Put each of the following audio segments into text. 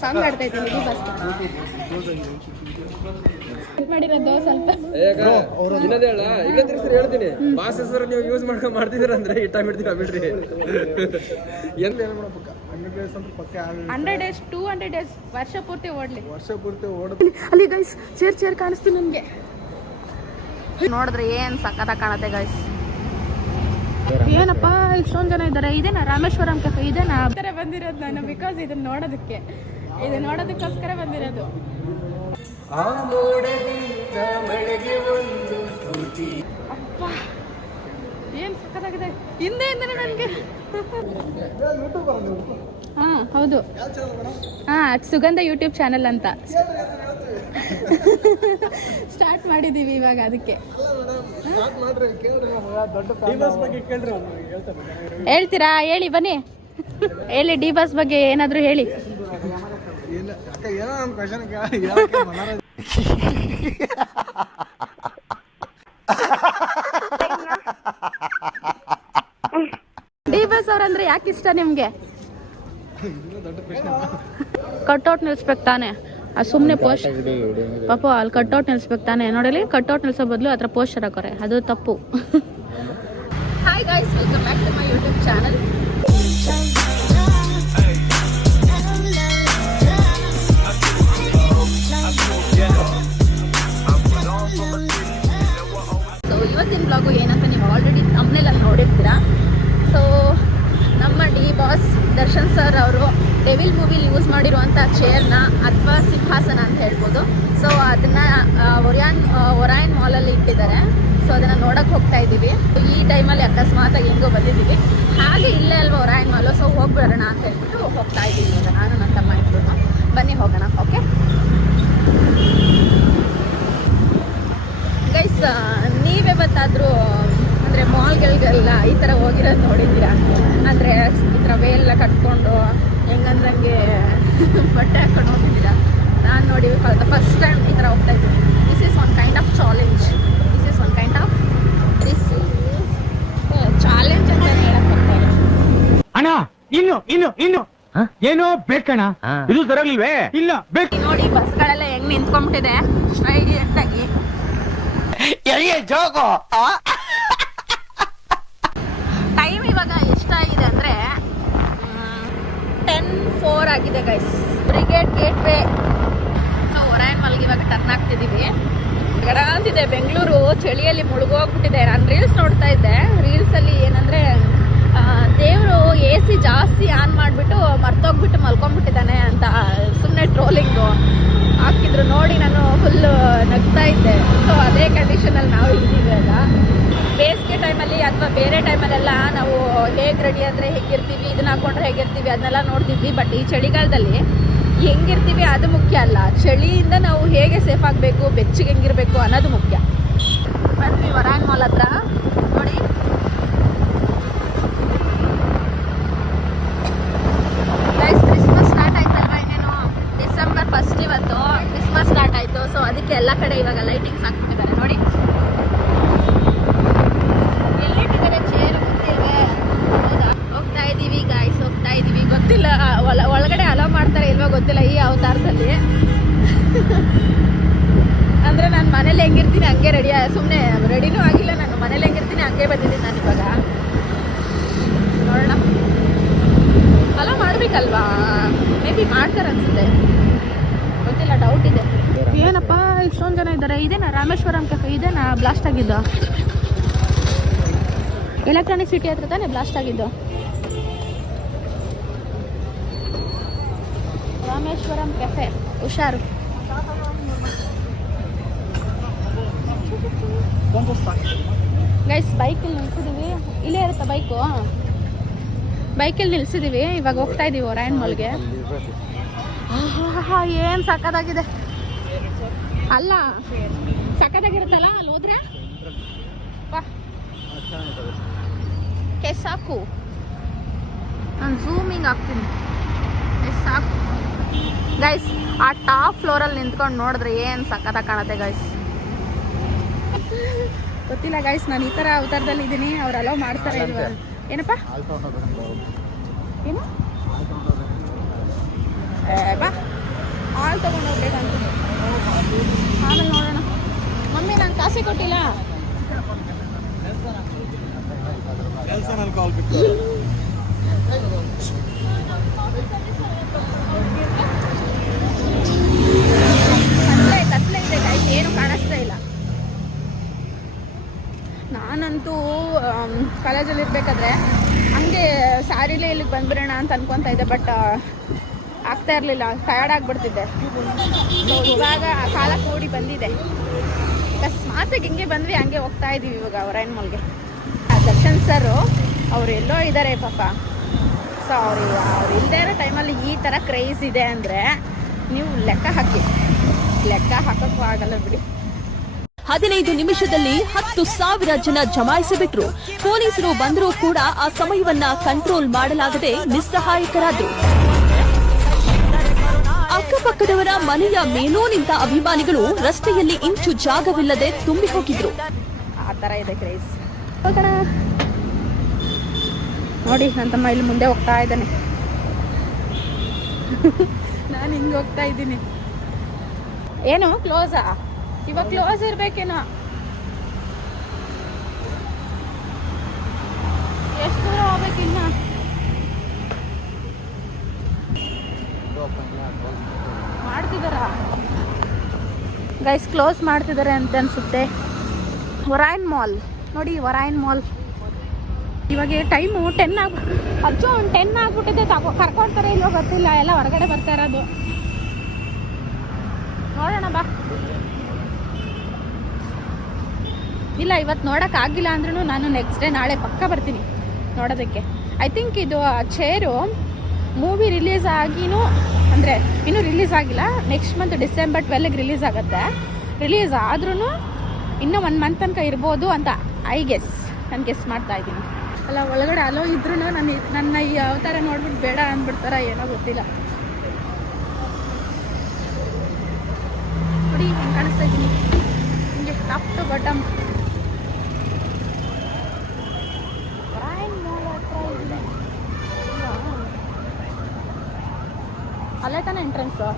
Song ಆಡ್ತಾ ಇದ್ದೀನಿ D boss ಮಾಡಿರೋದು ಸ್ವಲ್ಪ ಇನ್ನೊಂದು ಹೇಳ ಇನ್ನೊಂದು ಸರಿ ಹೇಳ್ತೀನಿ ಬಾಸ್ ಹೆಸರು ನೀವು ಯೂಸ್ ಮಾಡ್ಕೊಂಡು ಮಾಡ್ತಿದ್ದೀರ ಅಂದ್ರೆ ಇಟ್ಟ ಬಿಡ್ತೀವಿ ಬಿಡ್ರಿ ಎಂತ 100 days 200 days ವರ್ಷ ಪೂರ್ತಿ ಓಡ್ಲಿ ಅಲ್ಲಿ ಗೈಸ್ ಚೇರ್ ಕಾಣಿಸ್ತು ನಮ್ಗೆ ನೋಡಿದ್ರೆ ಏನ್ ಸಖತ್ತಾಗಿ ಕಾಣುತ್ತೆ ಗೈಸ್ ಏನಪ್ಪ ಇಷ್ಟೊಂದು ಜನ ಇದ್ದಾರೆ ಇದೇನಾ ರಾಮೇಶ್ವರಂ ಕೆಫೆ ಇದೇನಾ ತರ ಬಂದಿರೋದು ನಾನು ಬಿಕಾಸ್ ಇದನ್ನ ನೋಡೋದಕ್ಕೋಸ್ಕರ ಬಂದಿರೋದು ಅಪ್ಪ ಏನ್ ಸಖತ್ತಾಗಿದೆ ಹಿಂದೆಯಿಂದನೇ ನನಗೆ ಹಾ ಹೌದು ಹಾ ಸುಗಂಧ ಯೂಟ್ಯೂಬ್ ಚಾನಲ್ ಅಂತ ಸ್ಟಾರ್ಟ್ ಮಾಡಿದೀವಿ ಇವಾಗ ಅದಕ್ಕೆ ಹೇಳ್ತೀರಾ ಹೇಳಿ ಬನ್ನಿ ಹೇಳಿ ಡಿ ಬಾಸ್ ಬಗ್ಗೆ ಏನಾದ್ರು ಹೇಳಿ ಡಿ ಬಾಸ್ ಅವ್ರಂದ್ರೆ ಯಾಕೆ ಇಷ್ಟ ನಿಮ್ಗೆ ಕಟ್ಔಟ್ ನಿಲ್ಸ್ಬೇಕು ತಾನೆ ಸುಮ್ಮನೆ ಪೋಸ್ಟ್ ಪಾಪ ಅಲ್ಲಿ ಕಟ್ಔಟ್ ನಿಲ್ಸ್ಬೇಕು ತಾನೆ ನೋಡಲಿ ಕಟ್ಔಟ್ ನಿಲ್ಸೋ ಬದಲು ಹತ್ರ ಪೋಸ್ಟರ್ ಹಾಕೋರೆ ಅದು ತಪ್ಪು hi guys welcome back to my YouTube channel so ಇವತ್ತಿನ ಬ್ಲಾಗು ಏನಂತ ನೀವು ಆಲ್ರೆಡಿ ತಮ್ಮನೇಲಲ್ಲಿ ನೋಡಿರ್ತೀರಾ ಸೊ ನಮ್ಮ ಡಿ ಬಾಸ್ ದರ್ಶನ್ ಸರ್ ಅವರು ಡೆವಿಲ್ ಮೂವಿಲಿ ಯೂಸ್ ಮಾಡಿರುವಂಥ ಚೇರ್ನ ಅಥವಾ ಸಿಂಹಾಸನ ಅಂತ ಹೇಳ್ಬೋದು ಸೊ ಅದನ್ನು ಒರಾಯನ್ ಮಾಲಲ್ಲಿ ಇಟ್ಟಿದ್ದಾರೆ ಸೊ ಅದನ್ನು ನೋಡೋಕೆ ಹೋಗ್ತಾ ಇದ್ದೀವಿ ಈ ಟೈಮಲ್ಲಿ ಅಕಸ್ಮಾತಾಗಿ ಹೆಂಗೋ ಬಂದಿದ್ದೀವಿ ಹಾಗೆ ಇಲ್ಲೇ ಅಲ್ವಾ ಒರಾಯನ್ ಮಾಲು ಸೊ ಹೋಗಿ ಬರೋಣ ಅಂತ ಹೇಳ್ಬಿಟ್ಟು ಹೋಗ್ತಾ ಇದ್ದೀವಿ ಈಗ ನಾನು ನನ್ನ ತಮ್ಮ ಇಬ್ಬರು ಬನ್ನಿ ಹೋಗೋಣ ಓಕೆ ಗೈಸ್ ನೀವ್ಯಾವತ್ತಾದರೂ ಅಂದರೆ ಮಾಲ್ಗಳಿಗೆಲ್ಲ ಈ ಥರ ಹೋಗಿರೋದು ನೋಡಿದ್ದೀರಾ ಅಂದರೆ ಈ ಥರ ವೇಲ್ ಕಟ್ಕೊಂಡು ಹೆಂಗಂದ್ರಂಗೆ ಬಟ್ಟೆ ಹಾಕೊಂಡು ಹೋಗಿದ್ದೀರಾ ನಾನು ನೋಡಿ ಫಸ್ಟ್ ಟೈಮ್ ಈ ಥರ ಹೋಗ್ತಾ ಇದ್ದೀನಿ this is one kind of challenge challenge ಅಂತ ಹೇಳಕ್ ಹೋಗ್ತಾ ಇದೆ ಅಣ್ಣ ಇನ್ನು ಏನೋ ಬೇಕಣ್ಣ ಇದು ಸರಿಯಾಗಿಲ್ವೇ ಇಲ್ಲ ಬೇಕು ನೋಡಿ ಬಸ್ಗಳೆಲ್ಲ ಹೆಂಗ್ ನಿಂತ್ಕೊಂಡ್ಬಿಟ್ಟಿದೆ ಸ್ಟ್ರೈಟ್ ಆಗಿ ಟೈಮ್ ಇವಾಗ ಎಷ್ಟಾಗಿದೆ ಅಂದ್ರೆ 10:04 ಆಗಿದೆ ಗೈಸ್ ಬ್ರಿಗೇಡ್ ಗೇಟ್ವೇ ಒರಾಯನ್ ಮಾಲ್ಗೆ ಇವಾಗ ಟರ್ನ್ ಆಗ್ತಿದೀವಿ ಗಡಾಂತಿದೆ ಬೆಂಗಳೂರು ಚಳಿಯಲ್ಲಿ ಮುಳುಗೋಗ್ಬಿಟ್ಟಿದೆ ನಾನು ರೀಲ್ಸ್ ನೋಡ್ತಾ ಇದ್ದೆ ರೀಲ್ಸಲ್ಲಿ ಏನಂದ್ರೆ ದೇವರು AC ಜಾಸ್ತಿ ಆನ್ ಮಾಡಿಬಿಟ್ಟು ಮರ್ತೋಗ್ಬಿಟ್ಟು ಮಲ್ಕೊಂಡ್ಬಿಟ್ಟಿದ್ದಾನೆ ಅಂತ ಸುಮ್ಮನೆ ಟ್ರೋಲಿಂಗು ಹಾಕಿದ್ರು ನೋಡಿ ನಾನು ಫುಲ್ಲು ನಗ್ತಾ ಇದ್ದೆ ಸೊ ಅದೇ ಕಂಡೀಷನಲ್ಲಿ ನಾವು ಇದ್ದೀವಿ ಅಲ್ಲ ಬೇಸಿಗೆ ಟೈಮಲ್ಲಿ ಅಥವಾ ಬೇರೆ ಟೈಮಲ್ಲೆಲ್ಲ ನಾವು ಹೇಗೆ ರೆಡಿ ಅಂದರೆ ಹೇಗಿರ್ತೀವಿ ಇದನ್ನ ಹಾಕೊಂಡ್ರೆ ಹೇಗಿರ್ತೀವಿ ಅದನ್ನೆಲ್ಲ ನೋಡ್ತಿದ್ವಿ ಬಟ್ ಈ ಚಳಿಗಾಲದಲ್ಲಿ ಹೆಂಗಿರ್ತೀವಿ ಅದು ಮುಖ್ಯ ಅಲ್ಲ ಚಳಿಯಿಂದ ನಾವು ಹೇಗೆ ಸೇಫ್ ಆಗಬೇಕು ಬೆಚ್ಚಗೆ ಹೆಂಗಿರಬೇಕು ಅನ್ನೋದು ಮುಖ್ಯ ಬಂದ್ವಿ ಒರಾಯನ್ ಮಾಲ್ ಹತ್ರ ನೋಡಿ ಕ್ರಿಸ್ಮಸ್ ಸ್ಟಾರ್ಟ್ ಆಯ್ತಲ್ವಾ ಇನ್ನೇನು ಡಿಸೆಂಬರ್ 1 ಇವತ್ತು ಕ್ರಿಸ್ಮಸ್ ಸ್ಟಾರ್ಟ್ ಆಯಿತು ಸೊ ಅದಕ್ಕೆ ಎಲ್ಲ ಕಡೆ ಇವಾಗ ಲೈಟಿಂಗ್ಸ್ ಹಾಕ್ಬಿಟ್ಟಿದ್ದಾರೆ ನೋಡಿ ಎಲ್ಲಿಟ್ಟಿದ್ದಾರೆ ಚೇರ್ ಗೊತ್ತಿದೆ ಹೌದಾ ಹೋಗ್ತಾ ಇದ್ದೀವಿ ಗಾಯ್ಸ್ ಹೋಗ್ತಾ ಇದ್ದೀವಿ ಗೊತ್ತಿಲ್ಲ ಒಳಗಡೆ ಅಲೋ ಮಾಡ್ತಾರೆ ಇಲ್ವಾ ಗೊತ್ತಿಲ್ಲ ಈ ಅವತಾರದಲ್ಲಿ ಅಂದರೆ ನಾನು ಮನೇಲಿ ಹೆಂಗಿರ್ತೀನಿ ಹಂಗೆ ಸುಮ್ಮನೆ ರೆಡಿನೂ ಆಗಿಲ್ಲ ನಾನು ಮನೇಲಿ ಹೆಂಗಿರ್ತೀನಿ ಹಂಗೆ ಬಂದಿದ್ದೀನಿ ನಾನು ಇವಾಗ ನೋಡೋಣ ಅಲೋ ಮಾಡಬೇಕಲ್ವಾ ಮೇ ಬಿ ಮಾಡ್ತಾರೆ ಅನ್ಸುತ್ತೆ ಗೊತ್ತಿಲ್ಲ ಡೌಟ್ ಇದೆ ಏನಪ್ಪ ಇಷ್ಟೊಂದು ಜನ ಇದ್ದಾರೆ ಇದೇನಾ ರಾಮೇಶ್ವರಂ ಕೆಫೆ ಇದೇನಾ ಬ್ಲಾಸ್ಟ್ ಆಗಿದ್ದು ಎಲೆಕ್ಟ್ರಾನಿಕ್ ಸಿಟಿ ಹತ್ರ ತಾನೇ ಬ್ಲಾಸ್ಟ್ ಆಗಿದ್ದು ರಾಮೇಶ್ವರಂ ಕೆಫೆ ಹುಷಾರು ಗೈಸ್ ಬೈಕಲ್ಲಿ ನಿಲ್ಸಿದೀವಿ ಇಲ್ಲೇ ಇರುತ್ತಾ ಬೈಕಲ್ಲಿ ನಿಲ್ಸಿದೀವಿ ಇವಾಗ ಹೋಗ್ತಾ ಇದೀವಿ ಒರಾಯನ್ ಮಾಲ್ಗೆ ಏನು ಸಕ್ಕತ್ತಾಗಿದೆ ಅಲ್ಲ ಸಕ್ಕತ್ತಾಗಿರುತ್ತಲ್ಲ ಅಲ್ಲಿ ಹೋದ್ರೆ ಸಾಕು ನಾನು ಝೂಮಿಂಗ್ ಆಗ್ತೀನಿ ಸಾಕು ಗೈಸ್ ಆ ಟಾಪ್ ಫ್ಲೋರಲ್ಲಿ ನಿಂತ್ಕೊಂಡು ನೋಡಿದ್ರೆ ಏನು ಸಕ್ಕತ್ತಾಗಿ ಕಾಣುತ್ತೆ ಗೈಸ್ ಗೊತ್ತಿಲ್ಲ ಗೈಸ್ ನಾನು ಈ ಥರ ಅವತಾರದಲ್ಲಿ ಇದ್ದೀನಿ ಅವ್ರು ಅಲೋ ಮಾಡ್ತಾರೆ ಇಲ್ವಾ ಏನಪ್ಪ ಏನು ಬಾ ಹಾಲು ತೊಗೊಂಡು ಹೋಗ್ಬೇಕಂತ. ಆಮೇಲೆ ನೋಡೋಣ. ಮಮ್ಮಿ ನಾನು ಕಾಸೆ ಕೊಟ್ಟಿಲ್ಲ. ಕತ್ಲೆ ಇದೆ ಗೈಸ್, ಏನು ಕಾಣಿಸ್ತಾ ಇಲ್ಲ. ನಾನಂತೂ ಕಾಲೇಜಲ್ಲಿ ಇರಬೇಕಾದ್ರೆ ಹಂಗೆ ಸ್ಯಾರಿಲೇ ಇಲ್ಲಿಗೆ ಬಂದ್ಬಿಡೋಣ ಅಂತ ಅನ್ಕೊತಾ ಇದ್ದೆ, ಬಟ್ ಆಗ್ತಾ ಇರಲಿಲ್ಲ, ಟಯರ್ಡ್ ಆಗಿಬಿಡ್ತಿದ್ದೆ. ಸೊ ಇವಾಗ ಕಾಲ ಕೂಡಿ ಬಂದಿದೆ. ಅಕಸ್ಮಾತಾಗಿ ಹಿಂಗೆ ಬಂದ್ವಿ, ಹಂಗೆ ಹೋಗ್ತಾ ಇದ್ದೀವಿ ಇವಾಗ ಒರೈನ್ ಮಾಲ್ಗೆ. ದರ್ಶನ್ ಸರು ಅವ್ರು ಎಲ್ಲೋ ಇದ್ದಾರೆ ಪಾಪ. ಸೊ ಅವ್ರು ಇಲ್ಲದೇ ಇರೋ ಟೈಮಲ್ಲಿ ಈ ಥರ ಕ್ರೇಜ್ ಇದೆ ಅಂದರೆ ನೀವು ಲೆಕ್ಕ ಹಾಕೋಕ್ಕೂ ಆಗಲ್ಲ ಬಿಡಿ. 15 ನಿಮಿಷದಲ್ಲಿ 10,000 ಜನ ಜಮಾಯಿಸಿಬಿಟ್ರು. ಪೊಲೀಸರು ಬಂದರೂ ಕೂಡ ಆ ಸಮಯವನ್ನ ಕಂಟ್ರೋಲ್ ಮಾಡಲಾಗದೆ ನಿಸ್ಸಹಾಯಕರಾದ್ರು. ಅಕ್ಕಪಕ್ಕದವರ ಮನೆಯ ಮೇಲೂ ನಿಂತ ಅಭಿಮಾನಿಗಳು ರಸ್ತೆಯಲ್ಲಿ ಇಂಚು ಜಾಗವಿಲ್ಲದೆ ತುಂಬಿ ಹೋಗಿದ್ರು. ಆ ಥರ ಇದೆ ಕ್ರೇಜ್. ನೋಡಿ ನನ್ನ ತಮ್ಮ ಇಲ್ಲಿ ಮುಂದೆ ಹೋಗ್ತಾ ಇದ್ದಾನೆ. ನಾನು ಹಿಂಗೆ ಹೋಗ್ತಾ ಇದ್ದೀನಿ. ಏನು ಕ್ಲೋಸಾ? ಇವಾಗ ಕ್ಲೋಸ್ ಇರ್ಬೇಕೇನೋ. ಎಷ್ಟು ದೂರ ಹೋಗ್ಬೇಕಿನ್ನ? ಮಾಡ್ತಿದಾರ ಗೈಸ್, ಕ್ಲೋಸ್ ಮಾಡ್ತಿದ್ದಾರೆ ಅಂತ ಅನ್ಸುತ್ತೆ. ಒರೈನ್ ಮಾಲ್ ನೋಡಿ, ಒರೈನ್ ಮಾಲ್. ಇವಾಗ ಟೈಮು 10 ಆಗ್ಬಿಟ್ಟಿದೆ. ಕರ್ಕೊಳ್ತಾರೆ ಇಲ್ಲೋ ಗೊತ್ತಿಲ್ಲ, ಎಲ್ಲ ಹೊರಗಡೆ ಬರ್ತಾ ಇರೋದು. ನೋಡೋಣ ಬಾ. ಇಲ್ಲ, ಇವತ್ತು ನೋಡೋಕ್ಕಾಗಿಲ್ಲ ಅಂದ್ರೂ ನಾನು ನೆಕ್ಸ್ಟ್ ಡೇ ನಾಳೆ ಪಕ್ಕ ಬರ್ತೀನಿ ನೋಡೋದಕ್ಕೆ. ಐ ಥಿಂಕ್ ಇದು ಚೇರು ಮೂವಿ ರಿಲೀಸ್ ಆಗಿನೂ, ಅಂದರೆ ಇನ್ನೂ ರಿಲೀಸ್ ಆಗಿಲ್ಲ, ನೆಕ್ಸ್ಟ್ ಮಂತ್ ಡಿಸೆಂಬರ್ 12ಗೆ ರಿಲೀಸ್ ಆಗುತ್ತೆ. ರಿಲೀಸ್ ಆದ್ರೂ ಇನ್ನೂ 1 ಮಂತ್ ತನಕ ಇರ್ಬೋದು ಅಂತ ನಾನು ಗೆಸ್ ಮಾಡ್ತಾ ಇದ್ದೀನಿ. ಅಲ್ಲ, ಒಳಗಡೆ ಅಲೋ ಇದ್ರೂ ನನ್ನ ಈ ಅವತಾರ ನೋಡ್ಬಿಟ್ಟು ಬೇಡ ಅಂದ್ಬಿಡ್ತಾರ ಏನೋ ಗೊತ್ತಿಲ್ಲ. ನೋಡಿ ಹೆಂಗೆ ಕಾಣಿಸ್ತಾ ಇದ್ದೀನಿ, ಹಿಂಗೆ ಟಾಪ್ ಟು ಬಾಟಮ್. ಅಲ್ಲೇ ತಾನೇ ಎಂಟ್ರೆನ್ಸು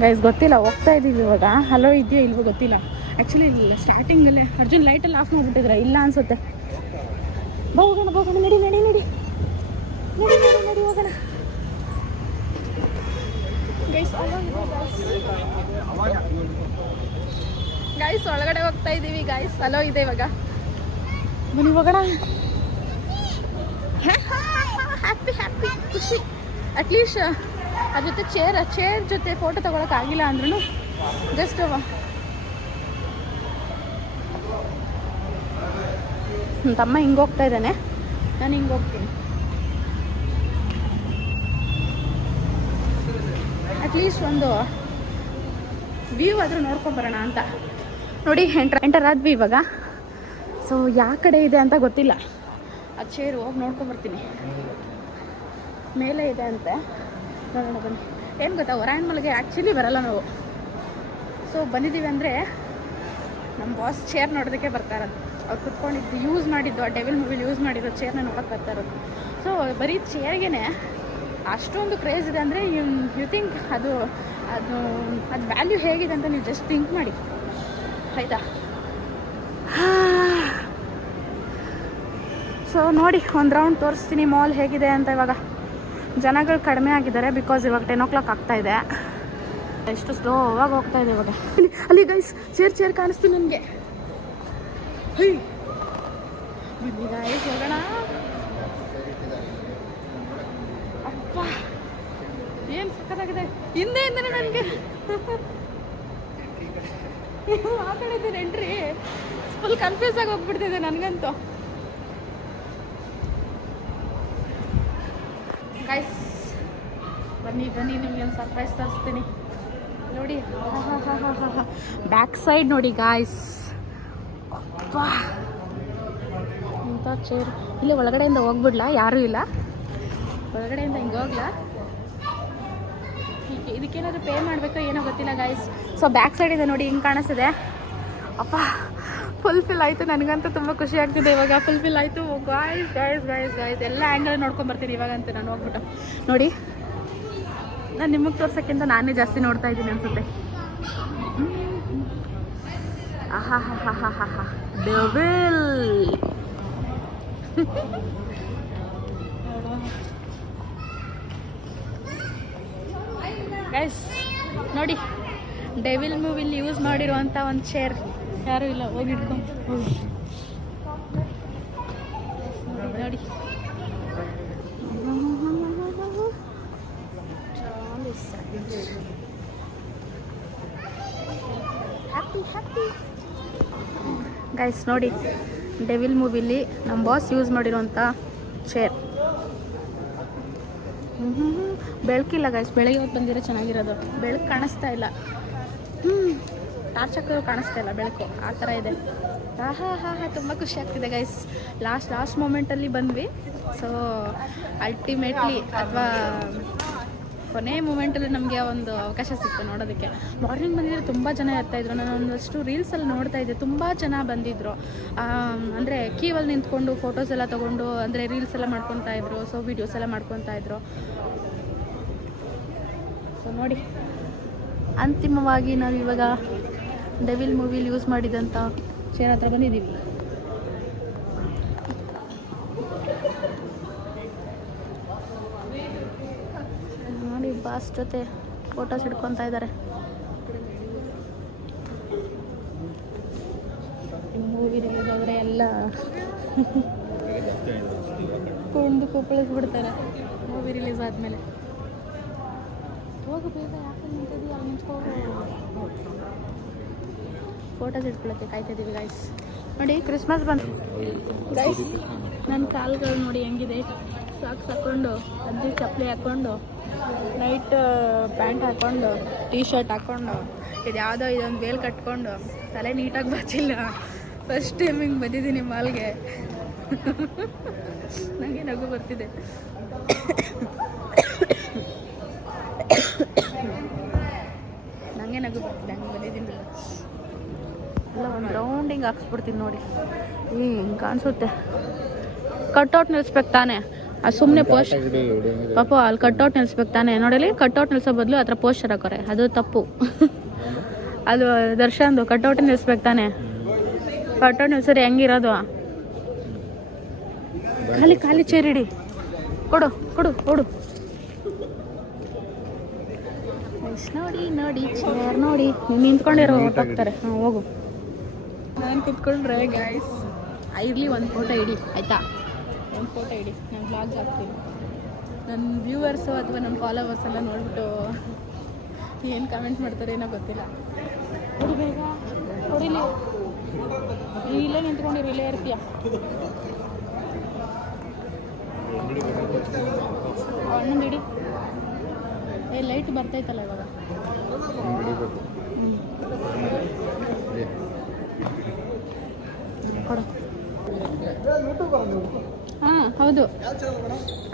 ಗೈಸ್, ಗೊತ್ತಿಲ್ಲ, ಹೋಗ್ತಾ ಇದ್ದೀವಿ ಇವಾಗ. ಹಲೋ ಇದೆಯೋ ಇಲ್ವೋ ಗೊತ್ತಿಲ್ಲ. ಆ್ಯಕ್ಚುಲಿ ಇಲ್ಲ, ಸ್ಟಾರ್ಟಿಂಗಲ್ಲೇ ಅರ್ಜುನ್ ಲೈಟಲ್ಲಿ ಆಫ್ ಮಾಡಿಬಿಟ್ಟಿದ್ರ, ಇಲ್ಲ ಅನ್ಸುತ್ತೆ. ಹೋಗೋಣ ನಡಿ ಹೋಗೋಣ ಗೈಸ್. ಒಳಗಡೆ ಹೋಗ್ತಾ ಇದ್ದೀವಿ ಗೈಸ್, ಹಲೋ ಇದೆ ಇವಾಗ. ಬನ್ನಿ ಹೋಗೋಣ. ಹ್ಯಾಪಿ ಖುಷಿ. ಅಟ್ಲೀಸ್ಟ್ ಅದ್ರ ಜೊತೆ ಚೇರ್ ಜೊತೆ ಫೋಟೋ ತಗೊಳಕ್ಕಾಗಿಲ್ಲ ಅಂದ್ರೂ ಜಸ್ಟ್ ತಮ್ಮ ಹಿಂಗೆ ಹೋಗ್ತಾ ಇದ್ದಾನೆ, ನಾನು ಹಿಂಗೆ ಹೋಗ್ತೀನಿ. ಅಟ್ಲೀಸ್ಟ್ ಒಂದು ವ್ಯೂ ಆದರೂ ನೋಡ್ಕೊಂಬರೋಣ ಅಂತ ನೋಡಿ ಎಂಟರ್ ಆದ್ವಿ ಇವಾಗ. ಸೊ ಯಾವ ಕಡೆ ಇದೆ ಅಂತ ಗೊತ್ತಿಲ್ಲ, ಆ ಚೇರು ಹೋಗಿ ನೋಡ್ಕೊಂಬರ್ತೀನಿ. ಮೇಲೆ ಇದೆ ಅಂತೆ, ನೋಡೋಣ ಬನ್ನಿ. ಏನು ಗೊತ್ತಾ, ಒರೈನ್ ಮಾಲ್ಗೆ ಆ್ಯಕ್ಚುಲಿ ಬರಲ್ಲ ನಾವು. ಸೊ ಬಂದಿದ್ದೀವಿ ಅಂದರೆ ನಮ್ಮ ಬಾಸ್ ಚೇರ್ ನೋಡೋದಕ್ಕೆ ಬರ್ತಾ ಇರೋದು. ಅವ್ರು ಕುತ್ಕೊಂಡಿದ್ದು ಯೂಸ್ ಮಾಡಿದ್ದು, ಆ ಡೆವಿಲ್ ಮೂವಿಲಿ ಯೂಸ್ ಮಾಡಿರೋ ಚೇರ್ನ ನೋಡೋಕೆ ಬರ್ತಾ ಇರೋದು. ಸೊ ಬರೀ ಚೇರ್ಗೆ ಅಷ್ಟೊಂದು ಕ್ರೇಜ್ ಇದೆ ಅಂದರೆ ಯು ಥಿಂಕ್ ಅದು ವ್ಯಾಲ್ಯೂ ಹೇಗಿದೆ ಅಂತ ನೀವು ಜಸ್ಟ್ ಥಿಂಕ್ ಮಾಡಿ, ಆಯಿತಾ? ಸೊ ನೋಡಿ, ಒಂದು ರೌಂಡ್ ತೋರಿಸ್ತೀನಿ ಮಾಲ್ ಹೇಗಿದೆ ಅಂತ. ಇವಾಗ ಜನಗಳು ಕಡಿಮೆ ಆಗಿದ್ದಾರೆ, ಬಿಕಾಸ್ ಇವಾಗ 10 o'clock ಆಗ್ತಾಯಿದೆ. ಎಷ್ಟು ಸ್ಲೋವಾಗಿ ಹೋಗ್ತಾ ಇದೆ ಇವಾಗ. ಅಲ್ಲಿ ಗೈಸ್ ಚೇರ್ ಕಾಣಿಸ್ತೀನಿ ನನಗೆ. ಬನ್ನಿ ಗೈಸ್ ಹೋಗೋಣ. ಅಪ್ಪ ಏನು ಸಕ್ಕತ್ತಾಗಿದೆ. ಹಿಂದೆಯಿಂದನೇ ನನಗೆ ಆ ಕಡೆ ಇದ್ದೀನಿ ಎಂಟ್ರಿ, ಫುಲ್ ಕನ್ಫ್ಯೂಸ್ ಆಗಿ ಹೋಗ್ಬಿಡ್ತಿದೆ ನನಗಂತೂ. ಗೈಸ್ ಬನ್ನಿ ನಿಮಗೆ ಒಂದು ಸರ್ಪ್ರೈಸ್ ತರಿಸ್ತೀನಿ ನೋಡಿ. ಬ್ಯಾಕ್ ಸೈಡ್ ನೋಡಿ ಗಾಯ್ಸ್, ಇಂಥ ಚೇರ್. ಇಲ್ಲಿ ಒಳಗಡೆಯಿಂದ ಹೋಗ್ಬಿಡ್ಲಾ, ಯಾರೂ ಇಲ್ಲ ಒಳಗಡೆಯಿಂದ, ಹಿಂಗೆ ಹೋಗ್ಲಾ? ಇದಕ್ಕೇನಾದರೂ ಪೇ ಮಾಡಬೇಕೋ ಏನೋ ಗೊತ್ತಿಲ್ಲ ಗಾಯ್ಸ್. ಸೊ ಬ್ಯಾಕ್ ಸೈಡ್ ಇದೆ ನೋಡಿ, ಹಿಂಗೆ ಕಾಣಿಸ್ತಿದೆ. ಅಪ್ಪ ಫುಲ್ಫಿಲ್ ಆಯಿತು. ನನಗಂತೂ ತುಂಬ ಖುಷಿ ಆಗ್ತಿದೆ ಇವಾಗ. ಫುಲ್ಫಿಲ್ ಆಯಿತು. ಗಾಯ್ಸ್ ಗಾಯ್ಸ್ ಗಾಯ್ಸ್ ಗಾಯ್ಸ್ ಎಲ್ಲ ಆ್ಯಂಗಲ್ ನೋಡ್ಕೊಂಬರ್ತೀನಿ ಇವಾಗಂತೂ ನಾನು ಹೋಗ್ಬಿಟ್ಟು. ನೋಡಿ, ನಾನು ನಿಮಗೆ ತೋರ್ಸೋಕ್ಕಿಂತ ನಾನೇ ಜಾಸ್ತಿ ನೋಡ್ತಾ ಇದ್ದೀನಿ ಅನ್ಸುತ್ತೆ. ಆಹಾ ಹಾ ಹಾ ಹಾ ಹಾ ಹಾ ಡೆವಿಲ್. ಗೈಸ್ ನೋಡಿ, ಡೆವಿಲ್ ಮೂವಿಲಿ ಯೂಸ್ ಮಾಡಿರುವಂಥ ಒಂದು ಚೇರ್. ಯಾರೂ ಇಲ್ಲ, ಹೋಗಿ ಇಟ್ಕೊಂಡು ನೋಡಿ. ಹ್ಯಾಪಿ ಹ್ಯಾಪಿ ಗೈಸ್ ನೋಡಿ, ಡೆವಿಲ್ ಮೂವಿಲಿ ನಮ್ಮ ಬಾಸ್ ಯೂಸ್ ಮಾಡಿರುವಂಥ ಚೇರ್. ಬೆಳಕಿಲ್ಲ ಗೈಸ್, ಬೆಳಗ್ಗೆ ಹೊತ್ತು ಬಂದಿರೋ ಚೆನ್ನಾಗಿರೋದು. ಬೆಳಕು ಕಾಣಿಸ್ತಾ ಇಲ್ಲ. ಟಾರ್ಚ್ ಹಾಕಿದ್ರು ಕಾಣಿಸ್ತಾ ಇಲ್ಲ ಬೆಳಕು, ಆ ಥರ ಇದೆ. ಹಾ ಹಾ ಹಾ ತುಂಬ ಖುಷಿ ಆಗ್ತಿದೆ ಗೈಸ್. ಲಾಸ್ಟ್ ಮೂಮೆಂಟಲ್ಲಿ ಬಂದ್ವಿ. ಸೊ ಅಲ್ಟಿಮೇಟ್ಲಿ ಅಥವಾ ಕೊನೆ ಮೂಮೆಂಟಲ್ಲಿ ನಮಗೆ ಒಂದು ಅವಕಾಶ ಸಿಕ್ತು ನೋಡೋದಕ್ಕೆ. ಮಾರ್ನಿಂಗ್ ಬಂದಿದ್ರೆ ತುಂಬ ಜನ ಇರ್ತಾಯಿದ್ರು. ನಾನು ಒಂದಷ್ಟು ರೀಲ್ಸಲ್ಲಿ ನೋಡ್ತಾ ಇದ್ದೆ, ತುಂಬ ಜನ ಬಂದಿದ್ದರು. ಅಂದರೆ ಕ್ಯೂವಲ್ಲಿ ನಿಂತ್ಕೊಂಡು ಫೋಟೋಸ್ ಎಲ್ಲ ತೊಗೊಂಡು, ಅಂದರೆ ರೀಲ್ಸ್ ಎಲ್ಲ ಮಾಡ್ಕೊತಾ ಇದ್ರು. ಸೊ ವೀಡಿಯೋಸ್ ಎಲ್ಲ ಮಾಡ್ಕೊತಾ ಇದ್ರು. ಸೊ ನೋಡಿ, ಅಂತಿಮವಾಗಿ ನಾವು ಇವಾಗ ಡೆವಿಲ್ ಮೂವಿಲಿ ಯೂಸ್ ಮಾಡಿದಂಥ ಚೇರ್ ಹತ್ರ ಬಂದಿದ್ದೀವಿ. ನೋಡಿ, ಬಾಸ್ ಜೊತೆ ಫೋಟೋಸ್ ಹಿಡ್ಕೊತಾ ಇದ್ದಾರೆ. ಮೂವಿ ರಿಲೀಸ್ ಆದರೆ ಎಲ್ಲ ಕುಂದು ಕುಪ್ಪಳಿಸ್ಬಿಡ್ತಾರೆ ಮೂವಿ ರಿಲೀಸ್ ಆದಮೇಲೆ. ಹೋಗು ಬೇಗ, ಯಾಕೆ ನಿಂತಿದ್ದೀವಿ, ಅಲ್ಲಿ ನಿಂತ್ಕೊಂಡು ಫೋಟೋಸ್ ಇಟ್ಕೊಳ್ಳೋಕ್ಕೆ ಕಾಯ್ತಿದ್ದೀವಿ ಗೈಸ್. ನೋಡಿ, ಕ್ರಿಸ್ಮಸ್ ಬಂತು ಗೈಸ್. ನನ್ನ ಕಾಲುಗಳು ನೋಡಿ ಹೆಂಗಿದೆ. ಸಾಕ್ಸ್ ಹಾಕ್ಕೊಂಡು, ಅದ್ದಿ ಚಪ್ಪಲಿ ಹಾಕ್ಕೊಂಡು, ನೈಟ್ ಪ್ಯಾಂಟ್ ಹಾಕ್ಕೊಂಡು, ಟೀ ಶರ್ಟ್ ಹಾಕ್ಕೊಂಡು, ಇದು ಯಾವುದೋ ಇದೊಂದು ಬೇಲ್ ಕಟ್ಕೊಂಡು, ತಲೆ ನೀಟಾಗಿ ಬಾಚಿಲ್ಲ. ಫಸ್ಟ್ ಟೈಮ್ ಹಿಂಗೆ ಬಂದಿದ್ದೀನಿ ಮಾಲ್ಗೆ. ನನಗೆ ನಗು ಬರ್ತಿದೆ. ನನಗೆ ನಗು ಬರ್ತಿದೆ, ಹಂಗೆ ಬಂದಿದ್ದೀನಿ. ಎಲ್ಲ ಒಂದು ರೌಂಡಿಂಗ್ ಹಾಕ್ಸ್ಬಿಡ್ತೀನಿ ನೋಡಿ. ಹಿಂಗೆ ಕಾಣಿಸುತ್ತೆ. ಕಟ್ಔಟ್ ನಿಲ್ಲಿಸ್ಬೇಕು ತಾನೆ, ಅದು ಸುಮ್ಮನೆ ಪೋಸ್ಟ್ ಪಾಪ ಅಲ್ಲಿ ಕಟ್ಔಟ್ ನಿಲ್ಲಿಸ್ಬೇಕು ತಾನೆ. ನೋಡಲಿ, ಕಟ್ಔಟ್ ನಿಲ್ಲಿಸೋ ಬದಲು ಆ ಥರ ಪೋಸ್ಟರ್ ಹಾಕೋರೆ, ಅದು ತಪ್ಪು. ಅದು ದರ್ಶನ್ದು ಕಟ್ಔಟ್ ನಿಲ್ಲಿಸ್ಬೇಕು ತಾನೆ. ಕಟ್ಔಟ್ ನಿಲ್ಸರಿ ಹೆಂಗಿರೋದು? ಖಾಲಿ ಖಾಲಿ ಚೇರ್ ಇಡಿ, ಕೊಡು ಕೊಡು ಕೊಡು. ನೋಡಿ ನೋಡಿ ಚೇರ್ ನೋಡಿ, ನೀವು ನಿಂತ್ಕೊಂಡಿರೋ ಹೊರಟೋಗ್ತಾರೆ. ಹಾಂ ಹೋಗು. ನಾನು ಕುತ್ಕೊಂಡ್ರೆ ಗೈಸ್ ಇರಲಿ, ಒಂದು ಫೋಟೋ ಇಡಿ ಆಯಿತಾ? ಒಂದು ಫೋಟೋ ಇಡಿ, ನಾನು ಬ್ಲಾಗ್ ಹಾಕ್ತೀನಿ. ನನ್ನ ವ್ಯೂವರ್ಸು ಅಥವಾ ನನ್ನ ಫಾಲೋವರ್ಸ್ ಎಲ್ಲ ನೋಡ್ಬಿಟ್ಟು ಏನು ಕಮೆಂಟ್ ಮಾಡ್ತಾರೆ ಏನೋ ಗೊತ್ತಿಲ್ಲ. ಹೊಡಿ ಬೇಗ, ಹೊಡಿಲಿ. ಇಲ್ಲೇ ನಿಂತ್ಕೊಂಡಿರಿ, ಇಲ್ಲೇ ಇರ್ತೀಯ. ಅಣ್ಣಂದು ಇಡಿ. ಲೈಟ್ ಬರ್ತೈತಲ್ಲ ಇವಾಗ. ಕೊಡು. ಹಾಂ ಹೌದು,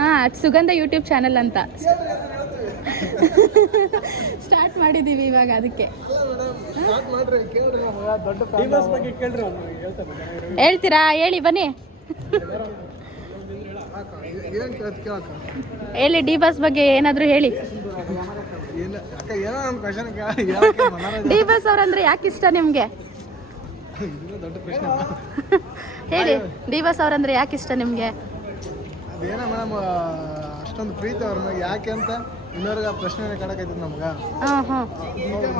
ಹಾಂ ಅದು ಸುಗಂಧ ಯೂಟ್ಯೂಬ್ ಚಾನಲ್ ಅಂತ ಸ್ಟಾರ್ಟ್ ಮಾಡಿದ್ದೀವಿ ಇವಾಗ. ಅದಕ್ಕೆ ಹೇಳ್ತೀರಾ? ಹೇಳಿ ಬನ್ನಿ. ಹೇಳಿ, ಡಿ ಬಾಸ್ ಬಗ್ಗೆ ಏನಾದರೂ ಹೇಳಿ. ಡಿ ಬಾಸ್ ಅವ್ರಂದ್ರೆ ಯಾಕೆ ಇಷ್ಟ ನಿಮಗೆ? ಹೇಳಿ, ಡಿ ಬಾಸ್ ಅವ್ರಂದ್ರೆ ಯಾಕೆ ಇಷ್ಟ ನಿಮಗೆ? ಅದೇನೋ ಮೇಡಮ್, ಅಷ್ಟೊಂದು ಪ್ರೀತಿ ಅವ್ರ ಮ್ಯಾಗ. ಯಾಕೆ ಅಂತ ಇನ್ನೊರ್ಗ ಪ್ರಶ್ನೆ ಕಡಕೈತಿ ನಮ್ಗೆ.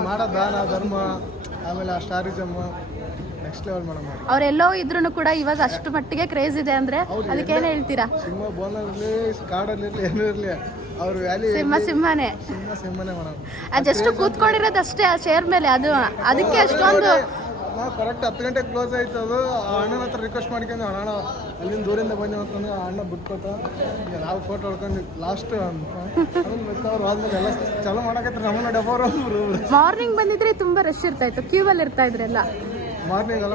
ಮಾಡೋ ದಾನ ಧರ್ಮ, ಆಮೇಲೆ ಆ ಸ್ಟಾರಿಸಮ್ ನೆಕ್ಸ್ಟ್ ಲೆವೆಲ್ ಮೇಡಮ್. ಅವರೆಲ್ಲೋ ಇದ್ರೂ ಕೂಡ ಇವಾಗ ಅಷ್ಟು ಮಟ್ಟಿಗೆ ಕ್ರೇಜ್ ಇದೆ ಅಂದ್ರೆ ಅದಕ್ಕೆ ಏನು ಹೇಳ್ತೀರಾ? ಸಿಂಹ ಬೋನಲ್ಲಿ, ಕಾಡಲ್ಲಿ ಇರಲಿ, ಏನೂ ಇರಲಿ, ಅವ್ರ ವ್ಯಾಲಿ ಸಿಂಹನೇ ಮೇಡಮ್. ಅದೆಷ್ಟು ಕೂತ್ಕೊಂಡಿರೋದು ಅಷ್ಟೇ ಆ ಚೇರ್ ಮೇಲೆ, ಅದಕ್ಕೆ ಅಷ್ಟೊಂದು. ನಾವು ಕರೆಕ್ಟ್ 10 ಗಂಟೆಗೆ ಕ್ಲೋಸ್ ಆಯ್ತು. ಅದು ಆ ಅಣ್ಣನ ಹತ್ರ ರಿಕ್ವೆಸ್ಟ್ ಮಾಡ್ಕೊಂಡು, ಅಣ್ಣ ಅಲ್ಲಿಂದ ದೂರಿಂದ ಬಂದು ಅಂತಂದ್ರೆ ಆ ಅಣ್ಣ ಬಿಟ್ಕೊತ ನಾವು ಫೋಟೋ ಹೊಡ್ಕೊಂಡು ಲಾಸ್ಟ್ ಅವ್ರು ಆದ್ಮೇಲೆ ಎಲ್ಲ ಚಲೋ ಮಾಡಕತ್ತಾರೆ. ನಮ್ಮನ್ನ ಡಬ್ಬರು ಮಾರ್ನಿಂಗ್ ಬಂದಿದ್ರೆ ತುಂಬಾ ರಶ್ ಇರ್ತಾ ಇತ್ತು, ಕ್ಯೂವಲ್ಲಿ ಇರ್ತಾ ಇದ್ರೆಲ್ಲ. ಮಾರ್ನಿಂಗ್ ಎಲ್ಲ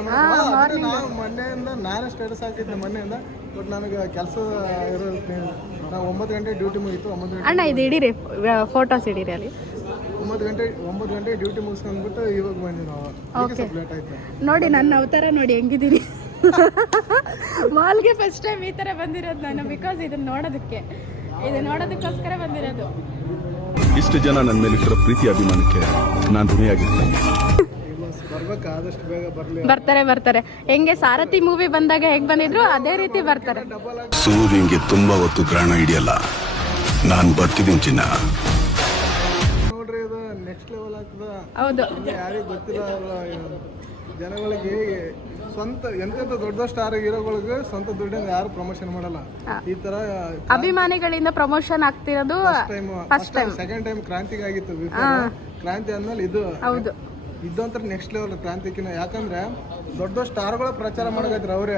ನಾವು ಮೊನ್ನೆಯಿಂದ ನಾನೇ ಸ್ಟೇಟಸ್ ಹಾಕಿದ್ದೆ ಮೊನ್ನೆಯಿಂದ. ಬಟ್ ನನಗೆ ಕೆಲಸ ಇರೋದು, ನಾವು 9 ಗಂಟೆ ಡ್ಯೂಟಿ ಮುಗೀತು. 9 ಗಂಟೆ ಅಣ್ಣ ಇದು ಇಡೀರಿ, ಫೋಟೋಸ್ ಇಡೀರಿ ಅಲ್ಲಿ. 9 ಗಂಟೆ ಡ್ಯೂಟಿ ಮುಗಿಸ್ಕೊಂಡ್ಬಿಟ್ಟು ಇವಾಗ ಬಂದ್ವಿ ನಾವು. ಅದಕ್ಕೆ ಸ್ವಲ್ಪ ಲೇಟ್ ಆಯ್ತು. ನೋಡಿ ನನ್ನ ಅವತಾರ ನೋಡಿ ಹೆಂಗಿದ್ದೀನಿ. ಮಾಲ್ಗೆ ಫಸ್ಟ್ ಟೈಮ್ ಈ ಥರ ಬಂದಿರೋದು ನಾನು, ಬಿಕಾಸ್ ಇದನ್ನ ನೋಡೋದಕ್ಕೋಸ್ಕರ ಬಂದಿರೋದು. ಇಷ್ಟು ಜನ ನನ್ನ ಮೇಲಿಟ್ಟಿರೋ ಪ್ರೀತಿ ಅಭಿಮಾನಕ್ಕೆ ನಾನು ಋಣಿಯಾಗಿರ್ತೇನೆ. ಬರ್ಬೇಕು, ಆದಷ್ಟು ಬೇಗ ಬರ್ತಾರೆ. ಹೆಂಗೆ ಸಾರಥಿ ಮೂವಿ ಬಂದಾಗ ಹೇಗ್ ಬಂದಿದ್ರು ಅದೇ ರೀತಿ ಬರ್ತಾರೆ. ಸೂರ್ಯಂಗೆ ತುಂಬಾ ಹೊತ್ತು ಗ್ರಹಣ ಹಿಡಿಯಲ್ಲ. ನಾನು ಬರ್ತಿದ್ದೀನಿ ಚಿನ್ನ. ನೋಡ್ರಿ, ಇದು ನೆಕ್ಸ್ಟ್ ಲೆವೆಲ್ ಆಗ್ತದ. ಹೌದು, ಯಾರಿಗೂ ಗೊತ್ತಿಲ್ಲ ಜನಗಳಿಗೆ. ಸ್ವಂತ ಎಂತೆಂತ ದೊಡ್ಡ ಸ್ಟಾರ್ ಹೀರೋಗಳಿಗೆ ಸ್ವಂತ ದುಡ್ಡಿಂದ ಯಾರು ಪ್ರಮೋಷನ್ ಮಾಡಲ್ಲ. ಈ ತರ ಅಭಿಮಾನಿಗಳಿಂದ ಪ್ರಮೋಷನ್ ಆಗ್ತಿರೋದು ಫಸ್ಟ್ ಟೈಮ್. ಸೆಕೆಂಡ್ ಟೈಮ್ ಕ್ರಾಂತಿಗೆ ಆಗಿತ್ತು. ಕ್ರಾಂತಿ ಆದ್ಮೇಲೆ ಇದು ಹೌದು, ಇದಂತರ ನೆಕ್ಸ್ಟ್ ಲೆವೆಲ್ ಕ್ರಾಂತಿಕಿನ. ಯಾಕಂದ್ರೆ ದೊಡ್ಡ ಸ್ಟಾರ್ಗಳ ಪ್ರಚಾರ ಮಾಡಕೈತ್ರ ಅವರೇ,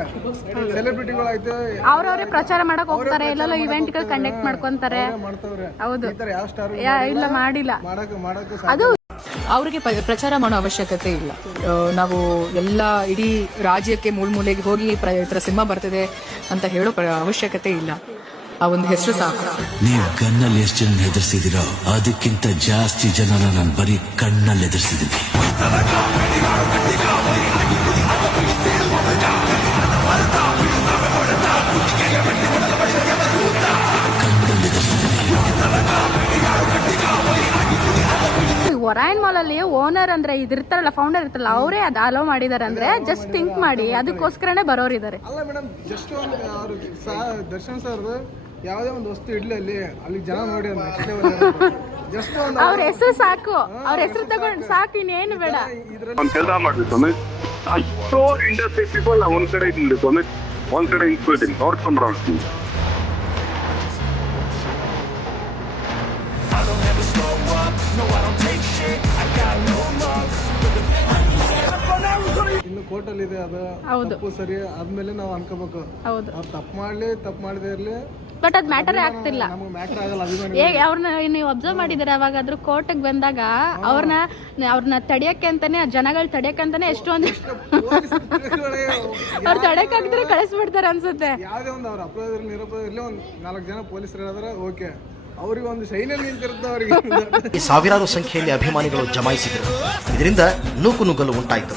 ಸೆಲೆಬ್ರಿಟಿಗಳಾಯ್ತು ಅವ್ರವ್ರೇ ಪ್ರಚಾರ ಮಾಡಕ್ ಹೋಗ್ತಾರೆ, ಎಲ್ಲೆಲ್ಲ ಇವೆಂಟ್ ಗಳು ಕಂಡಕ್ಟ್ ಮಾಡ್ಕೊಂತಾರೆ. ಮಾಡ್ತಾವ್ರೆ. ಹೌದು, ಈ ತರ ಯಾವ ಸ್ಟಾರ್ ಇಲ್ಲ ಮಾಡಿಲ್ಲ. ಮಾಡಕ್ಕೆ ಅದು ಅವ್ರಿಗೆ ಪ್ರಚಾರ ಮಾಡೋ ಅವಶ್ಯಕತೆ ಇಲ್ಲ. ನಾವು ಎಲ್ಲ ಇಡೀ ರಾಜ್ಯಕ್ಕೆ ಮೂಲೆಗೆ ಹೋಗಿ ಈ ಥರ ಸಿನಿಮಾ ಬರ್ತಿದೆ ಅಂತ ಹೇಳೋ ಅವಶ್ಯಕತೆ ಇಲ್ಲ. ಆ ಒಂದು ಹೆಸರು ಸಾಕು. ನೀವು ಗನ್ನಲ್ಲಿ ಎಷ್ಟು ಜನ ಹೆದರ್ಸಿದಿರೋ ಅದಕ್ಕಿಂತ ಜಾಸ್ತಿ ಜನನ ನಾನು ಬರೀ ಕಣ್ಣಲ್ಲಿ ಹೆದರ್ಸಿದ್ದೀನಿ. ಒರಾಯನ್ ಮಾಲ್ ಅಲ್ಲಿ ಓನರ್ ಅಂದ್ರೆ ಇದಿರ್ತಾರಲ್ಲ, ಫೌಂಡರ್ ಇರ್ತಾರಲ್ಲ, ಅವರೇ ಅದು ಅಲೋ ಮಾಡಿದಾರೆ ಅಂದ್ರೆ ಜಸ್ಟ್ ಥಿಂಕ್ ಮಾಡಿ, ಅದಕ್ಕೋಸ್ಕರನೇ ಬರೋರಿದ್ದಾರೆ. ಅಲ್ಲ ಮೇಡಮ್, ಜಸ್ಟ್ ಒಂದು ಅವ್ರು ದರ್ಶನ್ ಸರ್ ಯಾವುದೇ ಒಂದು ವಸ್ತು ಇಡ್ಲಿ ಅಲ್ಲಿ ಜನ ನೋಡಿ ಜಸ್ಟ್ ಅವ್ರ ಹೆಸರು ಸಾಕು, ಅವ್ರ ಹೆಸರು ತಗೊಂಡು ಸಾಕು, ಇನ್ನೇನು ಬೇಡ. ಒಂದು ಕೆಲಸ ಮಾಡ್ತೀನಿ, ಅಷ್ಟೋ ಇಂಡಸ್ಟ್ರಿ ಪೀಪಲ್ ಒಂದ್ ಕಡೆ ಇಟ್ಬಿಡ್ತೀನಿ, ನೋಡ್ಕೊಂಡ್ ಬರ್ತೀನಿ. ಇನ್ನು ಕೋರ್ಟಲ್ಲಿ ಇದೆ ಅದು. ತಪ್ಪು ಸರಿ ಆದ್ಮೇಲೆ ನಾವು ಅನ್ಕೋಬೇಕು. ಅವ್ರು ತಪ್ಪು ಮಾಡದೇ ಇರ್ಲಿ, ಬಟ್ ಅದ್ ಮ್ಯಾಟರ್ ಆಗ್ತಿಲ್ಲ. ನಮ್ಗೆ ಮ್ಯಾಟರ್ ಆಗಲ್ಲ. ಅವ್ರನ್ನ ನೀವು ಅಬ್ಸರ್ವ್ ಮಾಡಿದ್ರೆ, ಅವಾಗಾದ್ರೂ ಕೋರ್ಟ್ಗೆ ಬಂದಾಗ ಅವ್ರನ್ನ ತಡಿಯಕ್ಕೆ ಅಂತಾನೆ, ಜನಗಳು ತಡಿಯಕ್ಕೆ ಅಂತಾನೆ ಎಷ್ಟೊಂದು ಅವ್ರು ತಡೆಯಕ್ಕಾಗಿದ್ರೆ ಕಳಿಸ್ಬಿಡ್ತಾರೆ ಅನ್ಸುತ್ತೆ. ಯಾವ್ದೇ ಒಂದು ಅವ್ರ ಅಪರಾಧ ಇರಲಿ ನಿರಪರಾಧ ಇರಲಿ, ಒಂದು 4 ಜನ ಪೊಲೀಸರು ಹೇಳಿದ್ರೆ ಓಕೆ, ಅವ್ರಿಗೆ ಒಂದು ಶೈನಲ್ಲಿ ನಿಂತಿರುತ್ತೆ. ಅವರಿಗೆ ಸಾವಿರಾರು ಸಂಖ್ಯೆಯಲ್ಲಿ ಅಭಿಮಾನಿಗಳು ಜಮಾಯಿಸಿದರು. ಇದರಿಂದ ನೂಕುನುಗ್ಗಲು ಉಂಟಾಯಿತು.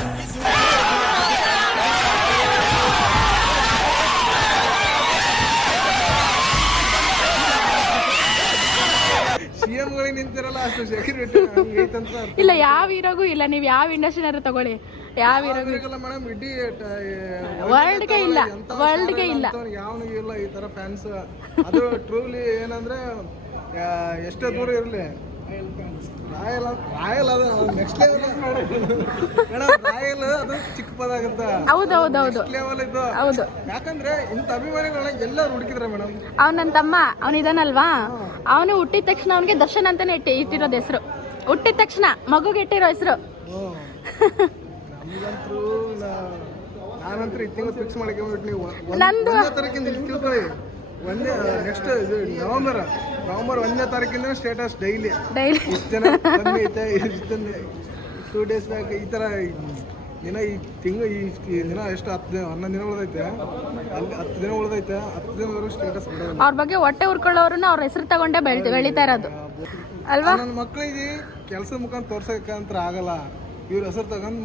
ಸಿಎಂಗಳಿಗೆ ನಿಂತಿರಲ್ಲ ಅಷ್ಟು ಸೆಕ್ಯೂರಿಟಿ ಐತಂತ. ಇಲ್ಲ, ಯಾವ ಹೀರೋಗೂ ಇಲ್ಲ. ನೀವು ಯಾವ ಇಂಡಸ್ಟ್ರಿನಾರು ತಗೊಳ್ಳಿ, ಯಾವ ಹೀರೋಗೂ ಮೇಡಮ್, ಇಡೀ ವರ್ಲ್ಡ್ಗೆ ಇಲ್ಲ. ಯಾವನಿಗೂ ಇಲ್ಲ ಈ ತರ ಫ್ಯಾನ್ಸ್. ಅದು ಟ್ರೂಲಿ ಏನಂದ್ರೆ ಎಷ್ಟೇ ದೂರ ಇರಲಿ, ರಾಯಲ್ ಅದು ನೆಕ್ಸ್ಟ್ ಲೆವೆಲ್ ಮೇಡಮ್. ರಾಯಲ್ ಅದು ಚಿಕ್ಕ ಪದ ಆಗುತ್ತೆ. ಹೌದೌದೌದು, ಲೆವೆಲ್ ಇದು. ಹೌದು. ಯಾಕಂದ್ರೆ ಇಂಥ ಅಭಿಮಾನಿಗಳನ್ನ ಎಲ್ಲರೂ ಹುಡುಕಿದ್ರೆ ಮೇಡಮ್. ಅವ್ನ ನನ್ನ ತಮ್ಮ, ಅವನಿದಾನಲ್ವಾ, ಅವನು ಹುಟ್ಟಿದ ತಕ್ಷಣ ಅವನಿಗೆ ದರ್ಶನ್ ಅಂತಾನೆ ಇಟ್ಟಿರೋದು ಹೆಸರು. ಹುಟ್ಟಿದ ತಕ್ಷಣ ಮಗುಗೆ ಇಟ್ಟಿರೋ ಹೆಸರು. ನಮ್ಗಂತೂ ನಾನಂತೂ ಈ ತಿಂಗಳು ಫಿಕ್ಸ್ ಮಾಡ್ಕೊಂಡ್ಬಿಟ್ಟು ನಂದು 1ನೇ ತಾರೀಕಿಂದ ಇರ್ತಿರ್ತೀವಿ. ನೆಕ್ಸ್ಟ್ ಇದು ನವೆಂಬರ್ 1ನೇ ತಾರೀಕಿಂದ ಸ್ಟೇಟಸ್ ಡೈಲಿ ಇಷ್ಟು ಜನ ಬಂದೈತೆ, ಇಷ್ಟು 2 ಡೇಸ್ ಬ್ಯಾಕ್ ಈ ಥರ ದಿನ. ಈ ತಿಂಗಳು ಈ ದಿನ ಎಷ್ಟು 11 ದಿನ ಉಳಿದೈತೆ, ಅಲ್ಲಿ 10 ದಿನ ಉಳಿದೈತೆ. 10 ದಿನವರೆಗೂ ಸ್ಟೇಟಸ್ ಬಿಡೋದು. ಅವ್ರ ಬಗ್ಗೆ ಹೊಟ್ಟೆ ಉರ್ಕೊಳ್ಳೋರನ್ನ ಅವ್ರ ಹೆಸರು ತಗೊಂಡೇ ಬೆಳೀತಾ ಇರೋದು ಅಲ್ವಾ. ನನ್ನ ಮಕ್ಕಳಿಗೆ ಕೆಲಸದ ಮುಖಾಂತರ ತೋರ್ಸಕ್ಕಂತ ಆಗಲ್ಲ, ಇವ್ರ ಹೆಸರು ತಗೊಂಡ್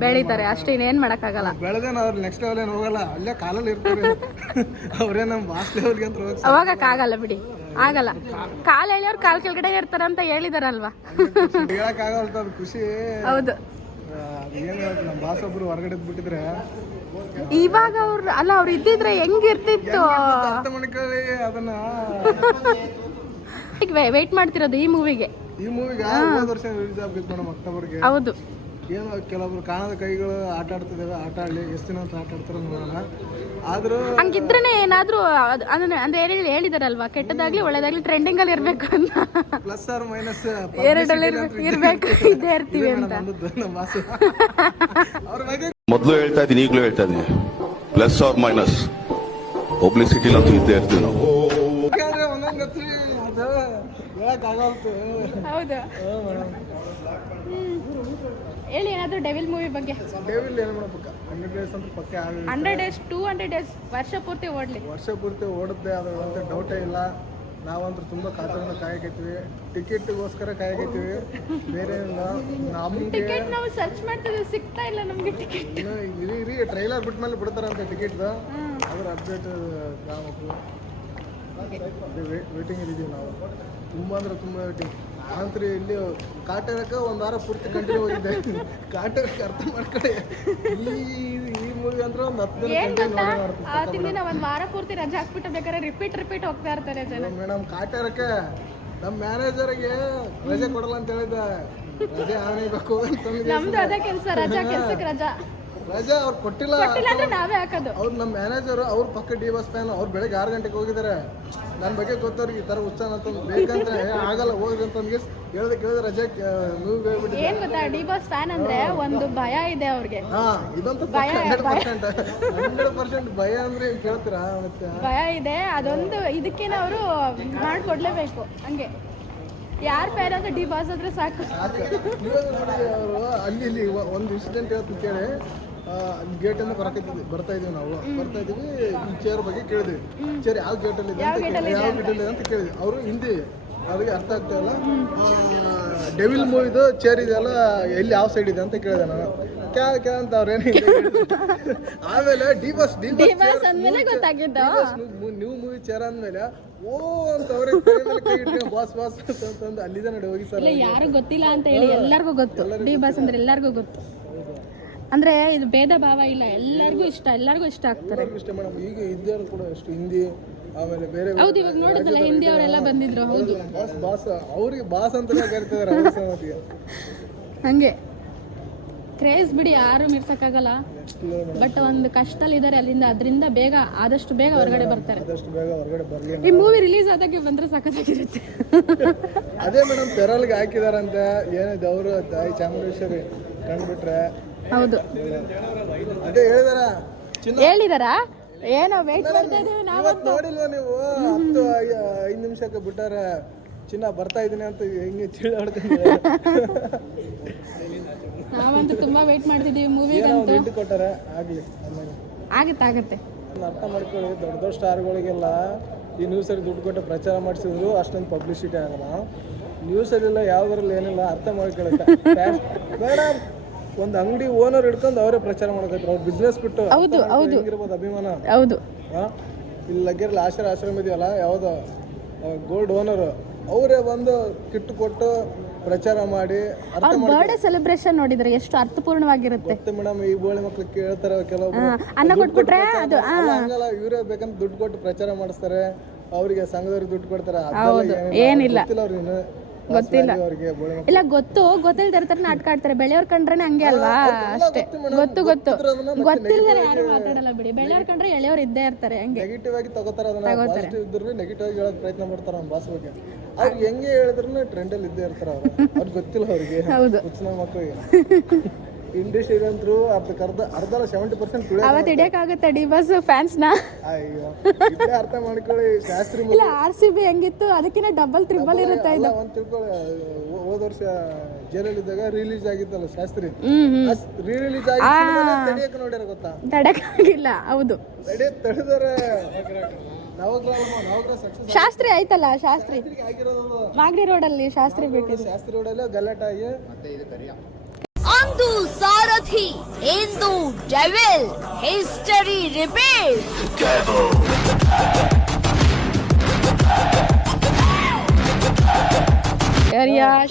ಬೆಳಿತಾರೆ ಅಷ್ಟೇ, ಇನ್ನೇನ್ ಮಾಡಕ್ಕಾಗಲ್ಲ. ಬೆಳೆದೇನ ಅವ್ರು ನೆಕ್ಸ್ಟ್ ಲೆವೆಲ್ ಏನು ಹೋಗಲ್ಲ, ಅಲ್ಲೇ ಕಾಲಲ್ಲಿ ಇರ್ತಾರೆ. ಅವ್ರೇ ನಮ್ಮ ಬಾಸ್ ಲೆವೆಲ್ಗೆ ಅಂತ ಹೋಗಕ್ಕೆ ಅವಾಗಕ್ಕಾಗಲ್ಲ ಬಿಡಿ, ಆಗಲ್ಲ. ಕಾಲ್ ಎಳೆಯವ್ರು ಕಾಲ್ ಕೆಳಗಡೆ ಇರ್ತಾರ ಅಂತ ಹೇಳಿದಾರಲ್ವಾ. ಹೇಳಕ್ಕಾಗಲ್ಲ, ಅದು ಖುಷಿ. ಹೌದು, ಏನು ಹೇಳ್ತಾರೆ, ನಮ್ಮ ಬಾಸ್ ಒಬ್ರು ಹೊರಗಡೆ ಬಿಟ್ಟಿದ್ರೆ ಇವಾಗ ಅವ್ರು ಇದ್ದಿದ್ರೆ ಹೆಂಗಿರ್ತಿತ್ತು. ಅರ್ಥ ಮಾಡ್ಕೊಳ್ಳಿ ಅದನ್ನ. ವೇಟ್ ಮಾಡ್ತಿರೋದು ಈ ಮೂವಿಗೆ. ಹೋದ ವರ್ಷ ರಿಲೀಸ್ ಆಗ್ಬೇಕು ಮೇಡಮ್, ಅಕ್ಟೋಬರ್ಗೆ. ಹೌದು. ಏನೋ ಕೆಲವೊಬ್ರು ಕಾಣದ ಕೈಗಳು ಆಟ ಆಡ್ತಿದ್ದಾವೆ, ಆಟ ಆಡಲಿ, ಎಷ್ಟು ದಿನ ಅಂತ ಆಟ ಆಡ್ತಾರ ನೋಡೋಣ. ಆದ್ರೂ ಹಂಗಿದ್ರೇನೆ ಏನಾದ್ರೂ ಅಂದ್ರೆ ಹೇಳಿದಾರಲ್ವಾ, ಕೆಟ್ಟದಾಗ್ಲಿ ಒಳ್ಳೇದಾಗ್ಲಿ ಟ್ರೆಂಡಿಂಗ್ ಅಲ್ಲಿ ಇರ್ಬೇಕು ಅಂತ. ಪ್ಲಸ್ ಆರ್ ಮೈನಸ್ ಎರಡಲ್ಲಿ ಇರ್ಬೇಕು, ಇದ್ದೇ ಇರ್ತೀವಿ ಅಂತ. ಅವ್ರ ಬಗ್ಗೆ ಮೊದಲು ಹೇಳ್ತಾ ಇದ್ದೀನಿ, ಈಗಲೂ ಹೇಳ್ತಾ ಇದ್ದೀನಿ, ಪ್ಲಸ್ ಆರ್ ಮೈನಸ್ ಪಬ್ಲಿಸಿಟಿ ಅಂತೂ ಇದ್ದೇ ಇರ್ತೀವಿ ನಾವು. ಒಂದೊಂದು ಹೇಳಕ್ಕಾಗಲ್ತು. ಹೌದು. ಹೇಳಿ ಏನಾದ್ರು ಡೆವಿಲ್ ಮೂವಿ ಬಗ್ಗೆ. ಡೆವಿಲ್ ಏನು ಮಾಡ್ಬೇಕು, 100 ಡೇಸ್ ಅಂತ ಪಕ್ಕ 100 ಡೇಸ್ 200 ಡೇಸ್ ವರ್ಷ ಪೂರ್ತಿ ಓಡ್ಲಿ. ವರ್ಷ ಪೂರ್ತಿ ಓಡುತ್ತೆ, ಅದು ಅಂತ ಡೌಟೇ ಇಲ್ಲ. ನಾವಂತೂ ತುಂಬ ಕಾತರನ ಕಾಯಕೈತೀವಿ, ಟಿಕೆಟ್ಗೋಸ್ಕರ ಕಾಯಕೈತೀವಿ, ಬೇರೆ ಇಲ್ಲ. ನಮಗೆ ಟಿಕೆಟ್ ನಾವು ಸರ್ಚ್ ಮಾಡ್ತಿದ್ವಿ, ಸಿಗ್ತಾ ಇಲ್ಲ ನಮಗೆ ಟಿಕೆಟ್. ಇರಿ ಟ್ರೈಲರ್ ಬಿಟ್ಟ ಮೇಲೆ ಬಿಡ್ತಾರಂತೆ ಟಿಕೆಟ್ದು, ಅದ್ರ ಅಪ್ಡೇಟ್ ಕಾಣಬೇಕು. ವೇಟಿಂಗ್ ಇದ್ದೀವಿ ನಾವು, ತುಂಬ ಅಂದ್ರೆ ತುಂಬ ವೇಟಿಂಗ್. ನಾನಂತೂ ಇಲ್ಲಿ ಕಾಟೇರಕ್ಕೆ ಒಂದು ವಾರ ಪೂರ್ತಿ ಕಂಟಿನ್ಯೂ ಹೋಗಿದ್ದೆ. ಕಾಟೇರಕ್ಕೆ ಅರ್ಥ ಮಾಡ್ಕೊಳ್ಳಿ, ಈ ಮೂವಿ ಅಂದ್ರೆ ಒಂದು 10 ದಿನ ಆವತ್ತಿನ ದಿನ ಒಂದು ವಾರ ಪೂರ್ತಿ ರಜೆ ಹಾಕ್ಬಿಟ್ಟು ಬೇಕಾದ್ರೆ ರಿಪೀಟ್ ಹೋಗ್ತಾ ಇರ್ತಾರೆ ಜನ. ಮೇಡಮ್ ಕಾಟೇರಕ್ಕೆ ನಮ್ಮ ಮ್ಯಾನೇಜರ್ಗೆ ರಜೆ ಕೊಡಲ್ಲ ಅಂತ ಹೇಳಿದ್ದೆ, ರಜೆ ಆನೇಬೇಕು ಅಂತಂದ್ರೆ ನಮ್ದು ಅದೇ ಕೆಲಸ, ಕೆಲ್ಸಕ್ಕೆ ರಜಾ ಅವ್ರು ಕೊಟ್ಟಿಲ್ಲ ಅಂದ್ರೆ ನಾವೇ ಹಾಕೋದು. ಅವ್ರು ನಮ್ಮ ಮ್ಯಾನೇಜರ್, ಅವ್ರ ಪಕ್ಕ ಡಿ ಬಸ್ ಫ್ಯಾನ್, ಅವ್ರು ಬೆಳಗ್ಗೆ 6 ಗಂಟೆಗೆ ಹೋಗಿದ್ದಾರೆ. ನನ್ನ ಬಗ್ಗೆ ಗೊತ್ತವ್ರಿಗೆ ಈ ಥರ ಉತ್ಸಾಹ ಅಂತ ಬೇಕಂತ ಆಗಲ್ಲ ಹೋಗ್ರಿ ಅಂತಂದ್ಗೆ ಕೇಳಿದ್ರೆ ರಜೆ ಮೂವಿಗೆ ಹೋಗ್ಬಿಟ್ಟಿದೆ. ಏನ್ ಗೊತ್ತಾ, ಡಿ ಬಾಸ್ ಫ್ಯಾನ್ ಅಂದ್ರೆ ಒಂದು ಭಯ ಇದೆ ಅವ್ರಿಗೆ. ಇದಂತೂ 100% ಭಯ ಅಂದ್ರೆ ಕೇಳ್ತೀರಾ? ಮತ್ತೆ ಭಯ ಇದೆ, ಅದೊಂದು ಇದಕ್ಕೇನೆ ಅವರು ಮಾಡ್ಕೊಡ್ಲೇಬೇಕು. ಹಂಗೆ ಯಾರ್ ಫ್ಯಾನ್ ಅಂದ್ರೆ ಡಿ ಬಾಸ್ ಆದ್ರೆ ಸಾಕು. ಅವರು ಅಲ್ಲಿ ಒಂದು ಇನ್ಸಿಡೆಂಟ್ ಹೇಳ್ತೀನಿ ಕೇಳಿ. ಗೇಟಿಂದ ಬರ್ತಾ ಇದೀವಿ ನಾವು, ಬರ್ತಾ ಇದೀವಿ, ಈ ಚೇರ್ ಬಗ್ಗೆ ಕೇಳಿದ್ವಿ. ಚೇರ್ ಯಾವ ಗೇಟಲ್ಲಿ ಇದೆ ಅಂತ ಕೇಳಿದ್ವಿ. ಅವರು ಹಿಂದಿ, ಅವ್ರಿಗೆ ಅರ್ಥ ಆಗ್ತಾ ಇಲ್ಲ. ಡೆವಿಲ್ ಮೂವಿದು ಚೇರ್ ಇದೆಯಲ್ಲ, ಎಲ್ಲಿ ಯಾವ ಸೈಡ್ ಇದೆ ಅಂತ ಕೇಳಿದೆ ನಾನು. ಕ್ಯಾ ಅಂತ ಅವ್ರೇನು. ಆಮೇಲೆ ಡಿ ಬಾಸ್ ಅಂದ್ಮೇಲೆ ಗೊತ್ತಾಗಿದ್ದು, ನ್ಯೂ ಮೂವಿ ಚೇರ್ ಅಂದ್ಮೇಲೆ ಓ ಅಂತ ಅವ್ರೆ ಬಾಸ್ ಅಂತಂದು ಅಲ್ಲಿದೆ ನೋಡಿ ಹೋಗಿ ಸರ್. ಯಾರು ಗೊತ್ತಿಲ್ಲ ಅಂತ ಹೇಳಿ ಎಲ್ಲರಿಗೂ ಗೊತ್ತು. ಡಿ ಬಾಸ್ ಅಂದ್ರೆ ಎಲ್ಲರಿಗೂ ಗೊತ್ತು. ಅಂದ್ರೆ ಇದು ಭೇದ ಭಾವ ಇಲ್ಲ, ಎಲ್ಲರಿಗೂ ಇಷ್ಟ ಆಗ್ತಾರೆ. ಇಷ್ಟ ಮೇಡಮ್. ಈಗ ಇದ್ದವರು ಕೂಡ ಎಷ್ಟು ಹಿಂದಿ, ಆಮೇಲೆ ಬೇರೆ. ಹೌದು, ಇವಾಗ ನೋಡಿದ್ರಲ್ಲ ಹಿಂದಿ ಅವರೆಲ್ಲ ಬಂದಿದ್ರು. ಹೌದು, ಬಾಸ್ ಅವ್ರಿಗೆ ಬಾಸ್ ಅಂತಾನೆ ಕರಿತಿದ್ದಾರೆ. ಹಂಗೆ ಕ್ರೇಜ್ ಬಿಡಿ, ಯಾರು ಮೀರ್ಸಕ್ಕಾಗಲ್ಲ. ಬಟ್ ಒಂದು ಕಷ್ಟದಲ್ಲಿ ಇದಾರೆ, ಅದರಿಂದ ಆದಷ್ಟು ಬೇಗ ಹೊರಗಡೆ ಬರ್ತಾರೆ. ಈ ಮೂವಿ ರಿಲೀಸ್ ಆದಾಗೆ ಬಂದ್ರೆ ಸಖತ್ತಾಗಿರುತ್ತೆ. ಅದೇ ಮೇಡಮ್, ಪೆರಲ್ಗೆ ಹಾಕಿದಾರಂತೆ. ಏನಿದೆ ಅವರು ತಾಯಿ ಚಾಮುಂಡೇಶ್ವರಿ ಕಂಡ್ಬಿಟ್ರೆ. ಹೌದು, ಅದೇ ಹೇಳಿದಾರಾ? ಏನೋ ವೇಟ್ ಮಾಡ್ತಾ ಇದೀವಿ ನಾವು. ನೋಡಿಲ್ವಾ ನೀವು? 5 ನಿಮಿಷಕ್ಕೆ ಬಿಟ್ಟಾರೆ ಚಿನ್ನ ಬರ್ತಾ ಇದೀನಿ ಅಂತ ಹೆಂಗೆ ಚೀಳಾಡ್ತಿದ್ದಾರೆ. ನಾವಂತೂ ತುಂಬಾ ವೇಟ್ ಮಾಡ್ತಿದೀವಿ ಮೂವಿಗಂತೂ. ದುಡ್ಡು ಕೊಟ್ಟಾರೆ ಆಗತ್ತೆ. ಅರ್ಥ ಮಾಡ್ಕೊಳ್ಳಿ, ದೊಡ್ಡ ಸ್ಟಾರ್ಗಳಿಗೆಲ್ಲ ಈ ನ್ಯೂಸಲ್ಲಿ ದುಡ್ಡು ಕೊಟ್ಟು ಪ್ರಚಾರ ಮಾಡಿಸಿದ್ರು ಅಷ್ಟೊಂದು ಪಬ್ಲಿಸಿಟಿ ಆಗಲ್ಲ. ನ್ಯೂಸಲ್ಲೆಲ್ಲ ಯಾವ್ದ್ರಲ್ಲಿ ಏನಿಲ್ಲ, ಅರ್ಥ ಮಾಡ್ಕೊಳ್ಳುತ್ತೆ. ಬೇಡ, ಒಂದು ಅಂಗಡಿ ಓನರ್ ಹಿಡ್ಕೊಂಡು ಅವರೇ ಪ್ರಚಾರ ಮಾಡಕತ್ತಾರೆ. ಅವ್ರು ಬಿಸ್ನೆಸ್ ಬಿಟ್ಟು ಹೆಂಗಿರ್ಬೋದು ಅಭಿಮಾನ. ಹೌದು, ಇಲ್ಲಿ ಲಗ್ಗೆರಲ್ಲಿ ಆಶ್ರಮ ಇದೆಯಲ್ಲ, ಯಾವುದೋ ಗೋಲ್ಡ್ ಓನರ್, ಅವರೇ ಬಂದು ಕಿಟ್ಟು ಕೊಟ್ಟು ಪ್ರಚಾರ ಮಾಡಿ. ಬರ್ಡೇ ಸೆಲೆಬ್ರೇಷನ್ ನೋಡಿದ್ರೆ ಎಷ್ಟು ಅರ್ಥಪೂರ್ಣವಾಗಿರುತ್ತೆ ಮೇಡಮ್. ಈ ಬೋಳಿ ಮಕ್ಳು ಕೇಳ್ತಾರೆ ಕೆಲವೊಬ್ರು, ಅನ್ನ ಕೊಟ್ಬಿಟ್ರೆ ಅದು ಹಂಗಲ್ಲ, ಇವರೇ ಬೇಕಂತ ದುಡ್ಡು ಕೊಟ್ಟು ಪ್ರಚಾರ ಮಾಡಿಸ್ತಾರೆ. ಅವರಿಗೆ ಸಂಘದವ್ರಿಗೆ ದುಡ್ಡು ಕೊಡ್ತಾರೆ. ಏನಿಲ್ಲ, ಗೊತ್ತಿಲ್ಲ. ಇಲ್ಲ, ಗೊತ್ತಿಲ್ದ ಇರ್ತಾರೆ, ನಾಟಕ ಆಡ್ತಾರೆ. ಬೆಳೆಯವ್ರ ಕಂಡ್ರೆ ಹಂಗೆ ಅಲ್ವಾ, ಅಷ್ಟೇ. ಗೊತ್ತಿಲ್ದರೆ ಯಾರು ಮಾತಾಡಲ್ಲ ಬಿಡಿ. ಬೆಳೆಯವ್ರ ಕಂಡ್ರೆ ಎಳೆಯವ್ರು ಇದ್ದೇ ಇರ್ತಾರೆ. ಹಂಗೆ ನೆಗೆಟಿವ್ ಆಗಿ ತಗೋತಾರೆ, ನೆಗೆಟಿವ್ ಆಗಿ ಹೇಳೋಕೆ ಪ್ರಯತ್ನ ಮಾಡ್ತಾರೆ ನಮ್ಮ ಬಾಸ್ ಬಗ್ಗೆ. ಅವ್ರಿಗೆ ಹೆಂಗೆ ಹೇಳಿದ್ರು ಟ್ರೆಂಡ್ ಅಲ್ಲಿ ಇದ್ದೇ ಇರ್ತಾರೆ. ಅವ್ರಿಗೆ ಗೊತ್ತಿಲ್ಲ ಅವ್ರಿಗೆ, ಹುಚ್ಚನ ಮಕ್ಕಳಿಗೆ. ಇಂಡಸ್ಟ್ರಿ ಅಂತೂ ಅರ್ಧ 70% ಅವತ್ತು ಹಿಡಿಯಕ್ಕಾಗುತ್ತೆ ಡಿ ಬಾಸ್ ಫ್ಯಾನ್ಸ್ ನ. ಅಯ್ಯೋ, ಅರ್ಥ ಮಾಡ್ಕೊಳ್ಳಿ. ಶಾಸ್ತ್ರಿ ಇಲ್ಲ, RCB ಹೆಂಗಿತ್ತು ಅದಕ್ಕಿಂತ ಡಬಲ್ ಟ್ರಿಬಲ್ ಇರುತ್ತೆ. ಒಂದು ತಿಳ್ಕೊಳ್ಳಿ, ಹೋದ ವರ್ಷ ಜೈಲಲ್ಲಿದ್ದಾಗ ರಿಲೀಸ್ ಆಗಿತ್ತಲ್ಲ ಶಾಸ್ತ್ರಿ, ರಿಲೀಸ್ ಆಗಿ ತಡೆಯಕ್ಕೆ ನೋಡ್ಯಾರ ಗೊತ್ತಾ? ತಡೆಯಕ್ಕಾಗಿಲ್ಲ. ಹೌದು, ತಡೆದರೆ ಶಾಸ್ತ್ರಿ ಆಯ್ತಲ್ಲ, ಶಾಸ್ತ್ರಿ ಮಾಗಡಿ ರೋಡಲ್ಲಿ ಶಾಸ್ತ್ರಿ ಬಿಟ್ಟಿದ್ರು. ಶಾಸ್ತ್ರಿ ರೋಡಲ್ಲಿ ಗಲಾಟಾಗಿ ಅಂದು ಸಾರಥಿ, ಇಂದು ಡೆವಿಲ್, ಹಿಸ್ಟರಿ ರಿಪೀಟ್.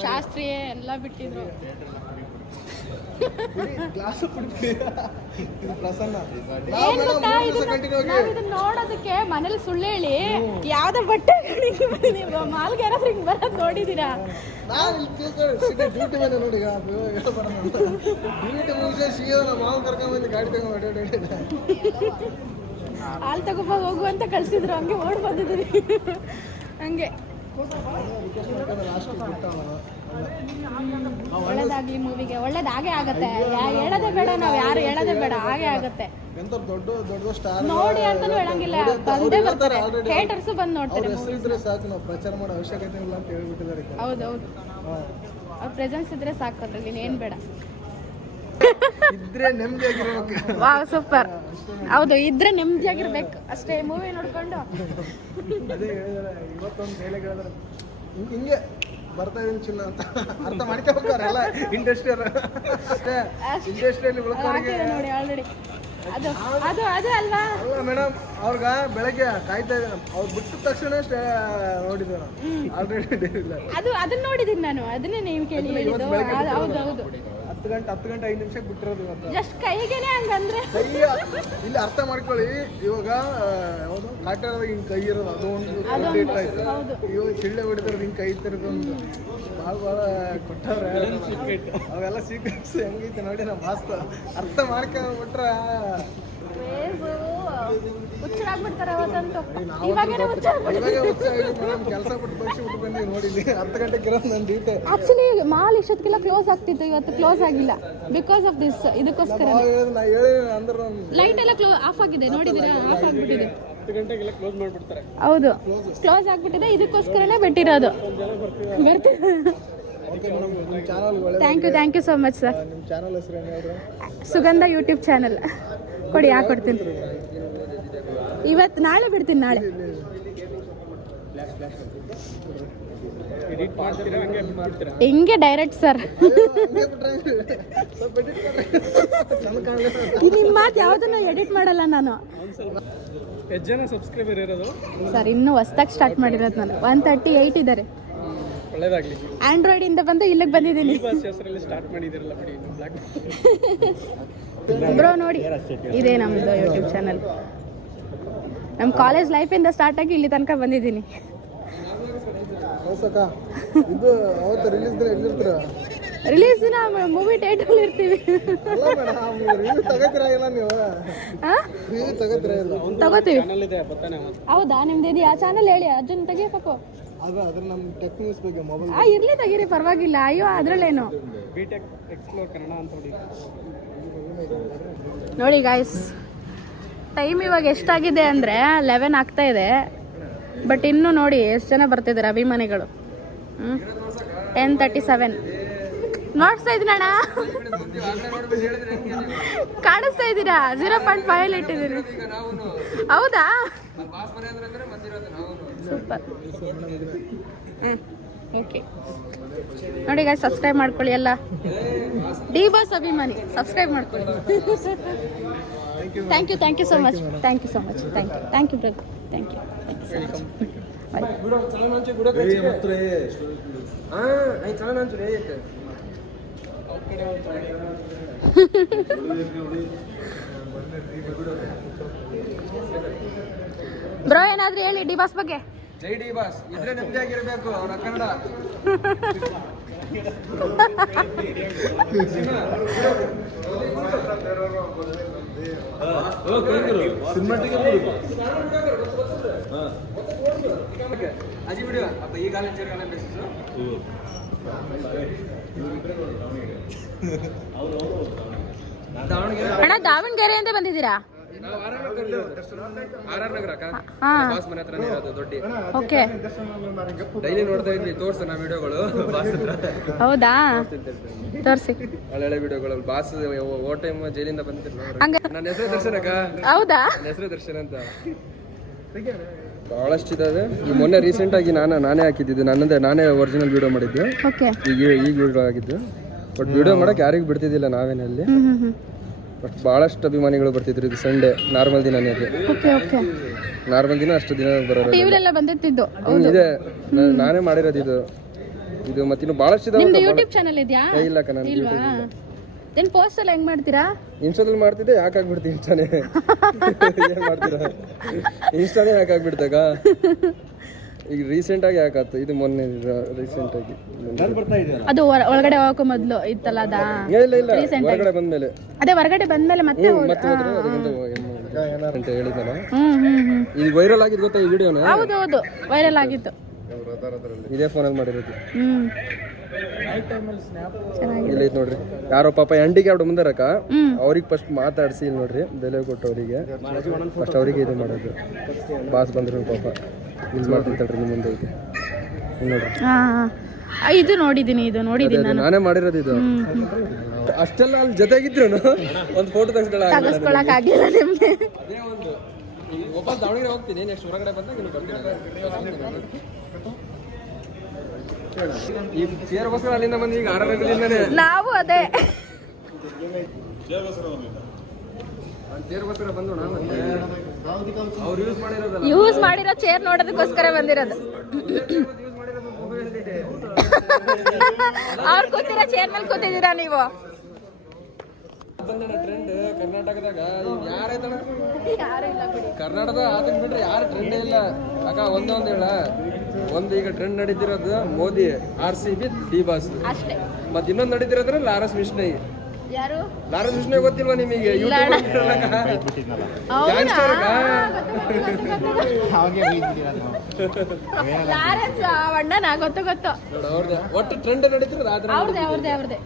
ಶಾಸ್ತ್ರಿ ಎಲ್ಲ ಬಿಟ್ಟಿದ್ರು. ನೋಡೋದಕ್ಕೆ ಮನೇಲಿ ಸುಳ್ಳು ಹೇಳಿ ಯಾವ್ದೋ ಬಟ್ಟೆ ಮಾಲ್ಗೆ ಯಾರಾದ್ರೂ ಹಿಂಗ್ ಬರೋದ್ ನೋಡಿದೀರಾ? ಡ್ಯೂಟಿ ಮೇಲೆ ನೋಡಿ, ಡ್ಯೂಟಿ ಮುಗಿಸಿ ಮಾಲ್ ಕರ್ಕೊಂಡ್ಬಂದು ಗಾಡಿ ತಗೊಂಡು ಹಾಲ್ ತಗೊಂಬ ಹೋಗು ಅಂತ ಕಳ್ಸಿದ್ರು. ಹಂಗೆ ಓಡ್ ಬಂದಿದ್ದೀವಿ. ಹಂಗೆ ಒಳ್ಳೇದಾಗ್ಲಿ ಮೂವಿಗೆ, ಒಳ್ಳೇದಾಗೆ ಆಗತ್ತೆ. ಹೇಳೋದೇ ಬೇಡ, ನಾವ್ ಯಾರು ಹೇಳೋದೇ ಬೇಡ, ಹಾಗೆ ಆಗತ್ತೆ. ದೊಡ್ಡ ಸ್ಟಾರ್ ನೋಡಿ ಅಂತಾನು ಹೇಳಂಗಿಲ್ಲ, ಬಂದೇ ಬರ್ತಾರೆ. ಥಿಯೇಟರ್ಸ್ ಬಂದು ನೋಡ್ತಾರೆ. ಸಾಕು, ನಾವು ಪ್ರಚಾರ ಮಾಡೋ ಅವಶ್ಯಕತೆ ಇಲ್ಲ ಅಂತ ಹೇಳ್ಬಿಟ್ಟಿದ್ದಾರೆ. ಹೌದೌದು, ಅವ್ರ ಪ್ರೆಸೆನ್ಸ್ ಇದ್ರೆ ಸಾಕು, ಅದ್ರಲ್ಲಿ ಏನ್ ಬೇಡ. ಇದ್ರೆ ನೆಮ್ಮದಿಯಾಗಿರ್ಬೇಕು. Wow super. ಹೌದು, ಇದ್ರೆ ನೆಮ್ಮದಿಯಾಗಿರ್ಬೇಕು ಅಷ್ಟೇ. ಮೂವಿ ನೋಡ್ಕೊಂಡು ಅದೇ ಹೇಳಿದಾರೆ ಇವತ್ತೊಂದು ಡೈಲಾಗ್ ಹೇಳಿದ್ರೆ ಹಿಂಗೆ ಬರ್ತಾ ಇದೀನಿ ಚಿನ್ನ ಅಂತ ಅರ್ಥ ಮಾಡ್ಕೋಬೇಕಾರೆಲ್ಲ ಇಂಡಸ್ಟ್ರಿಯಲ್ಲಿ ಉಳ್ಕೋರಿಗೆ ನೋಡಿ ಆಲ್ರೆಡಿ. ಅದು ಅದು ಅದು ಅಲ್ವಾ? ಅಲ್ಲ ಮೇಡಮ್, ಅವ್ರಿಗೆ ಬೆಳಗ್ಗೆ ಕಾಯ್ತಾ ಇದ್ದೆ. ಅವ್ರು ಬಿಟ್ಟ ತಕ್ಷಣ ನೋಡಿದ್ದೆ ನಾನು ಆಲ್ರೆಡಿ. ಅದು ಅದನ್ನ ನೋಡಿದೀನಿ ನಾನು, ಅದನ್ನೇ ನೀವು ಕೇಳಿ ಹೇಳಿದ್ದು. ಹೌದು ಹೌದು, 10 ಗಂಟೆ 5 ನಿಮಿಷಕ್ಕೆ ಬಿಟ್ಟಿರೋದು ಇವತ್ತು. ಜಸ್ಟ್ ಕೈಗೇನೆ ಹಂಗಂದ್ರೆ ಇಲ್ಲಿ ಅರ್ಥ ಮಾಡ್ಕೊಳ್ಳಿ. ಇವಾಗ ಯಾವುದು ಕಾಟೇರದಾಗ ಹಿಂಗೆ ಕೈ ಇರೋದು ಅದು ಒಂದು ಇಟ್ಟಾಯ್ತು. ಇವಾಗ ಚಿಳ್ಳೆ ಹೊಡಿತಾರದು ಹಿಂಗೆ ಕೈ ಇತ್ತಿರೋದು ಒಂದು ಭಾಳ ಕೊಟ್ಟವ್ರೆ. ಅವೆಲ್ಲ ಸೀಕ್ರೆಟ್ಸ್ ಹೆಂಗೈತೆ ನೋಡಿ. ನಮ್ಮ ಮಾಸ್ತ ಅರ್ಥ ಮಾಡ್ಕೊಂಡ್ಬಿಟ್ರೆ ಹುಚ್ಚರಾಗ್ಬಿಡ್ತಾರೆ ಅವತ್ತಂತೂ. ಇವಾಗ ಕೆಲಸ ಬಿಟ್ಟು ಬಸ್ಸಿಬಿಟ್ಟು ಬಂದೀವಿ ನೋಡಿ. ಇಲ್ಲಿ 10 ಗಂಟೆಗೆ ಇರೋದು ನನ್ನ ಡ್ಯೂಟಿ. ಆಕ್ಚುಲಿ ಮಾಲ್ ಇಷ್ಟೊತ್ತಿಗೆಲ್ಲ ಕ್ಲೋಸ್ ಆಗ್ತಿತ್ತು, ಇವತ್ತು ಕ್ಲೋಸ್ ಆಗಿಲ್ಲ ಬಿಕಾಸ್ ಆಫ್ ದಿಸ್. ಇದಕ್ಕೋಸ್ಕರ ನಾ ಹೇಳಿ ಅಂದ್ರೆ ಲೈಟ್ ಎಲ್ಲ ಆಫ್ ಆಗಿದೆ, ನೋಡಿದಿರಾ? ಆಫ್ ಆಗ್ಬಿಟ್ಟಿದೆ. 10 ಗಂಟೆಗೆಲ್ಲ ಕ್ಲೋಸ್ ಮಾಡಿಬಿಡ್ತಾರೆ. ಹೌದು, ಕ್ಲೋಸ್ ಆಗ್ಬಿಟ್ಟಿದೆ. ಇದಕ್ಕೋಸ್ಕರನೇ ಬಿಟ್ಟಿರೋದು. ಬರ್ತೀವಿ. Thank you so much sir. ನಿಮ್ಮ ಚಾನಲ್ ಹೆಸರು ಏನು ಹೇಳ್ರಿ? ಸುಗಂಧ ಯೂಟ್ಯೂಬ್ ಚಾನಲ್. ಕೊಡಿ, ಹಾಕೊಡ್ತೀನಿ. ಇವತ್ತು ನಾಳೆ ಬಿಡ್ತೀನಿ, ನಾಳೆ. ಹಿಂಗೆ ಡೈರೆಕ್ಟ್ ಸರ್. ನಿಮ್ಮ ಮಾತು ಯಾವುದನ್ನು ಎಡಿಟ್ ಮಾಡಲ್ಲ ನಾನು. ಎಷ್ಟು ಜನ ಸಬ್ಸ್ಕ್ರೈಬರ್ ಇರೋದು ಸರ್? ಇನ್ನೂ ಹೊಸ್ದಾಗಿ ಸ್ಟಾರ್ಟ್ ಮಾಡಿರೋದು ನಾನು. 138 ಇದ್ದಾರೆ. ಒಳ್ಳೇದಾಗಲಿ. ಆಂಡ್ರಾಯ್ಡ್ ಇಂದ ಬಂದು ಇಲ್ಲಿಗೆ ಬಂದಿದ್ದೀನಿ. ಸ್ಟಾರ್ಟ್ ಮಾಡಿದಿರಲ್ಲ ಬಿಡಿ. ಬ್ರೋ ನೋಡಿ, ಇದೇ ನಮ್ಮದು ಯೂಟ್ಯೂಬ್ ಚಾನಲ್. ನಮ್ಮ ಕಾಲೇಜ್ ಲೈಫಿಂದ ಸ್ಟಾರ್ಟ್ ಆಗಿ ಇಲ್ಲಿ ತನಕ ಬಂದಿದ್ದೀನಿ. ಇದು ಅವತ್ತು ರಿಲೀಸ್ ದಿನ ಎಲ್ಲಿರ್ತೀರ? ರಿಲೀಸ್ ದಿನ ಮೂವಿ ಥಿಯೇಟರ್ ಇರ್ತೀವಿ. ತಗೋತೀವಿ. ಹೌದಾ? ನಿಮ್ದು ಚಾನಲ್ ಹೇಳಿ, ಅರ್ಜುನ್ ತೆಗಿಯಬೇಕು. ಅದ್ರ ನಮ್ಮ ಟೆಕ್ ನ್ಯೂಸ್ ಬಗ್ಗೆ ಮೊಬೈಲ್ ಇರ್ಲಿ, ತೆಗೀರಿ, ಪರವಾಗಿಲ್ಲ. ಅಯ್ಯೋ, ಅದ್ರಲ್ಲೇನು. ಬಿಟೆಕ್ ಎಕ್ಸ್ಪ್ಲೋರ್ ಕನ್ನಡ ಅಂತ ನೋಡಿ ಗಾಯ್ಸ್, ಟೈಮ್ ಇವಾಗ ಎಷ್ಟಾಗಿದೆ ಅಂದರೆ 11 ಆಗ್ತಾ ಇದೆ. ಬಟ್ ಇನ್ನೂ ನೋಡಿ ಎಷ್ಟು ಜನ ಬರ್ತಿದ್ದಾರೆ ಅಭಿಮಾನಿಗಳು. 10:37 ನೋಡ್ತಾ ಇದ್ದೀನಣ್ಣ. ಕಾಣಿಸ್ತಾ ಇದ್ದೀರಾ? 0.5 ಇಟ್ಟಿದ್ದೀನಿ. ಹೌದಾ? ಸೂಪರ್. ಓಕೆ ನೋಡಿ ಗಾಯ್ಸ್, ಸಬ್ಸ್ಕ್ರೈಬ್ ಮಾಡ್ಕೊಳ್ಳಿ ಎಲ್ಲ. ಡಿ ಬಾಸ್ ಅಭಿಮಾನಿ ಸಬ್ಸ್ಕ್ರೈಬ್ ಮಾಡ್ಕೊಳ್ಳಿ. Thank you so much. Thank you brother. Thank you bro, ಏನಾದ್ರೂ ಹೇಳಿ ಡಿ ಬಾಸ್ ಬಗ್ಗೆ. ಜೈ ಡಿ ಬಾಸ್. ಇದ್ರೆ ನೆಮ್ಮದಿಯಾಗಿರ್ಬೇಕು ಅವರ ಕನ್ನಡ. ಅಜಿ ಬಿಡು ಅಪ್ಪ. ಈ ಕಾಲೇಜ್ ಅಣ್ಣ, ದಾವಣಗೆರೆಯಿಂದ ಬಂದಿದ್ದೀರಾ? ಆರ್ ನಗರ ಬಾಸ್ ಮನೆ ಹತ್ರನೇ ಇರೋದು ದೊಡ್ಡ. ಓಕೆ, ಡೈಲಿ ನೋಡ್ತಾ ಇದ್ವಿ, ತೋರ್ಸ ನಾ ವಿಡಿಯೋಗಳು ಬಾಸ್ ಹತ್ರ. ಹೌದಾ? ತೋರಿಸಿ ಹಳೆ ವಿಡಿಯೋಗಳು. ಬಾಸ್ ಓ ಟೈಮ್ ಜೈಲಿಂದ ಬಂದಿದ್ರು. ನನ್ನ ಹೆಸರು ದರ್ಶನ್ ಅಕ್ಕ. ಹೌದಾ? ನನ್ನ ಹೆಸರು ದರ್ಶನ್ ಅಂತ. ಬಹಳಷ್ಟು ಇದಾವೆ. ಈ ಮೊನ್ನೆ ರೀಸೆಂಟ್ ಆಗಿ ನಾನೇ ಹಾಕಿದ್ದು ನಾನೇ ಒರಿಜಿನಲ್ ವಿಡಿಯೋ ಮಾಡಿದ್ದು. ಈಗ ವಿಡಿಯೋ ಆಗಿದ್ದು. ಬಟ್ ವಿಡಿಯೋ ಮಾಡಕ್ ಯಾರಿಗೂ ಬಿಡ್ತಿದ್ದಿಲ್ಲ ನಾವೇನಲ್ಲಿ. ಬಟ್ ಬಹಳಷ್ಟು ಅಭಿಮಾನಿಗಳು ಬರ್ತಿದ್ರು. ಇದು ಸಂಡೇ ನಾರ್ಮಲ್ ದಿನನೇ ಅದು. ನಾರ್ಮಲ್ ದಿನ ಅಷ್ಟು ದಿನ ಬರೋದು. ಟಿವಿಲೆಲ್ಲ ಬಂದಿತ್ತು. ಇದೆ, ನಾನೇ ಮಾಡಿರೋದು ಇದು ಮತ್ತೆ ಇನ್ನು ಬಹಳಷ್ಟು ಇದಾವೆ. ನಿಮ್ದು ಯೂಟ್ಯೂಬ್ ಚಾನಲ್ ಇದೆಯಾ? ಇಲ್ಲ ಕಣ, ದೆನ್ ಪೋಸ್ಟ್ ಎಲ್ಲ ಹೆಂಗ್ ಮಾಡ್ತೀರಾ? ಇನ್ಸ್ಟಾದಲ್ಲಿ ಮಾಡ್ತಿದ್ದೆ, ಯಾಕೆ ಆಗ್ಬಿಡ್ತೀನಿ ಇನ್ಸ್ಟಾನೇ. ಏನ್ ಮಾಡ್ತೀರಾ? ಇನ್ಸ್ಟಾನೇ ಯಾಕೆ ಆಗ್ಬಿಡ್ತಾಗ? ಈಗ ರೀಸೆಂಟ್ ಆಗಿ ಯಾಕಾಯ್ತು ಇದು? ಮೊನ್ನೆ ರೀಸೆಂಟ್ ಆಗಿ ಅದು ಒಳಗಡೆ ಹೋಗೋ ಮೊದಲು ಇತ್ತಲ್ಲ ಅದ? ಇಲ್ಲ, ಹೊರಗಡೆ ಬಂದ್ಮೇಲೆ. ಅದೇ ಹೊರಗಡೆ ಬಂದ್ಮೇಲೆ ಮತ್ತೆ ಅಂತ ಹೇಳಿದ್ದಾನೆ. ಇದು ವೈರಲ್ ಆಗಿದ್ ಗೊತ್ತಾ ಈ ವಿಡಿಯೋನ? ಹೌದು, ವೈರಲ್ ಆಗಿತ್ತು. ಇದೇ ಫೋನಲ್ಲಿ ಮಾಡಿರೋದು. ಇಲ್ಲ ಐತ್ ನೋಡ್ರಿ, ಯಾರೋ ಪಾಪ ಹ್ಯಾಂಡಿಕ್ಯಾಪ್ಡ್ ಮುಂದಾರಕ್ಕ, ಅವ್ರಿಗೆ ಫಸ್ಟ್ ಮಾತಾಡ್ಸಿ ಇಲ್ಲಿ ನೋಡ್ರಿ, ಬೆಲೆ ಕೊಟ್ಟು ಅವರಿಗೆ ಫಸ್ಟ್ ಅವರಿಗೆ ಇದು ಮಾಡೋದು. ಬಾಸ್ ಬಂದ್ರು ಪಾಪ ಯೂಸ್ ಮಾಡ್ತಿರ್ತಾಳ್ರಿ ನಿಮ್ಮ ಮುಂದೆ ಐತೆ ನೋಡ್ರಿ. ಇದು ನೋಡಿದೀನಿ ನಾನು. ನಾನೇ ಮಾಡಿರೋದು ಇದು. ಅಷ್ಟೆಲ್ಲ ಅಲ್ಲಿ ಜೊತೆಗಿದ್ರು ಒಂದು ಫೋಟೋ ತಗಸ್ಕೊಳಕ್ ಆಗಿಲ್ಲ ನಿಮ್ಗೆ. ಅದೇ ಒಂದು ಈಗ ವಾಪಸ್ ದಾವಣಗೆರೆ ಹೋಗ್ತೀನಿ, ನೆಕ್ಸ್ಟ್ ಹೊರಗಡೆ ಬಂದಾಗ ನೀವು ಬರ್ತೀನಿ. ಈ ಚೇರ್ಗೋಸ್ಕರ ಅಲ್ಲಿಂದ ಬಂದು ಈಗ 6 ಗಂಟೆಯಿಂದಾನೆ ನಾವು ಅದೇ ಚೇರ್ಗೋಸ್ಕರ ಬಂದು ನಾನು ಅವ್ರು ಯೂಸ್ ಮಾಡಿರೋ ಚೇರ್ ನೋಡೋದಕ್ಕೋಸ್ಕರ ಬಂದಿರೋದು. ಅವ್ರು ಕೂತಿರೋ ಚೇರ್ ಮೇಲೆ ಕೂತಿದ್ದೀರಾ ನೀವು? ಟ್ರೆಂಡ್ ಕರ್ನಾಟಕದಾಗ ಯಾರೈತಣ? ಯಾರು ಇಲ್ಲ ಬಿಡಿ. ಕರ್ನಾಟಕದ ಅದನ್ನ ಬಿಟ್ರೆ ಯಾರು ಟ್ರೆಂಡ್ ಇಲ್ಲ ಅಕ್ಕ. ಒಂದೊಂದು ಹೇಳ, ಒಂದು ಈಗ ಟ್ರೆಂಡ್ ನಡೀತಿರೋದು ಮೋದಿ, RCB, ಡಿ ಬಾಸ್ ಅಷ್ಟೇ. ಮತ್ತೆ ಇನ್ನೊಂದು ನಡೀತಿರೋದ್ರೆ ಲಾರಸ್ ಮಿಶ್ನೈ. ಯಾರು? ಲಾರಸ್ ಮಿಶ್ನೈ ಗೊತ್ತಿಲ್ವಾ ನಿಮಗೆ? ಲಾರೆನ್ಸ್ ಅಣ್ಣನ ಗೊತ್ತು ಗೊತ್ತು. ಒಟ್ಟು ಟ್ರೆಂಡ್ ನಡೀತಿರೋದು ಅವ್ರದೇ.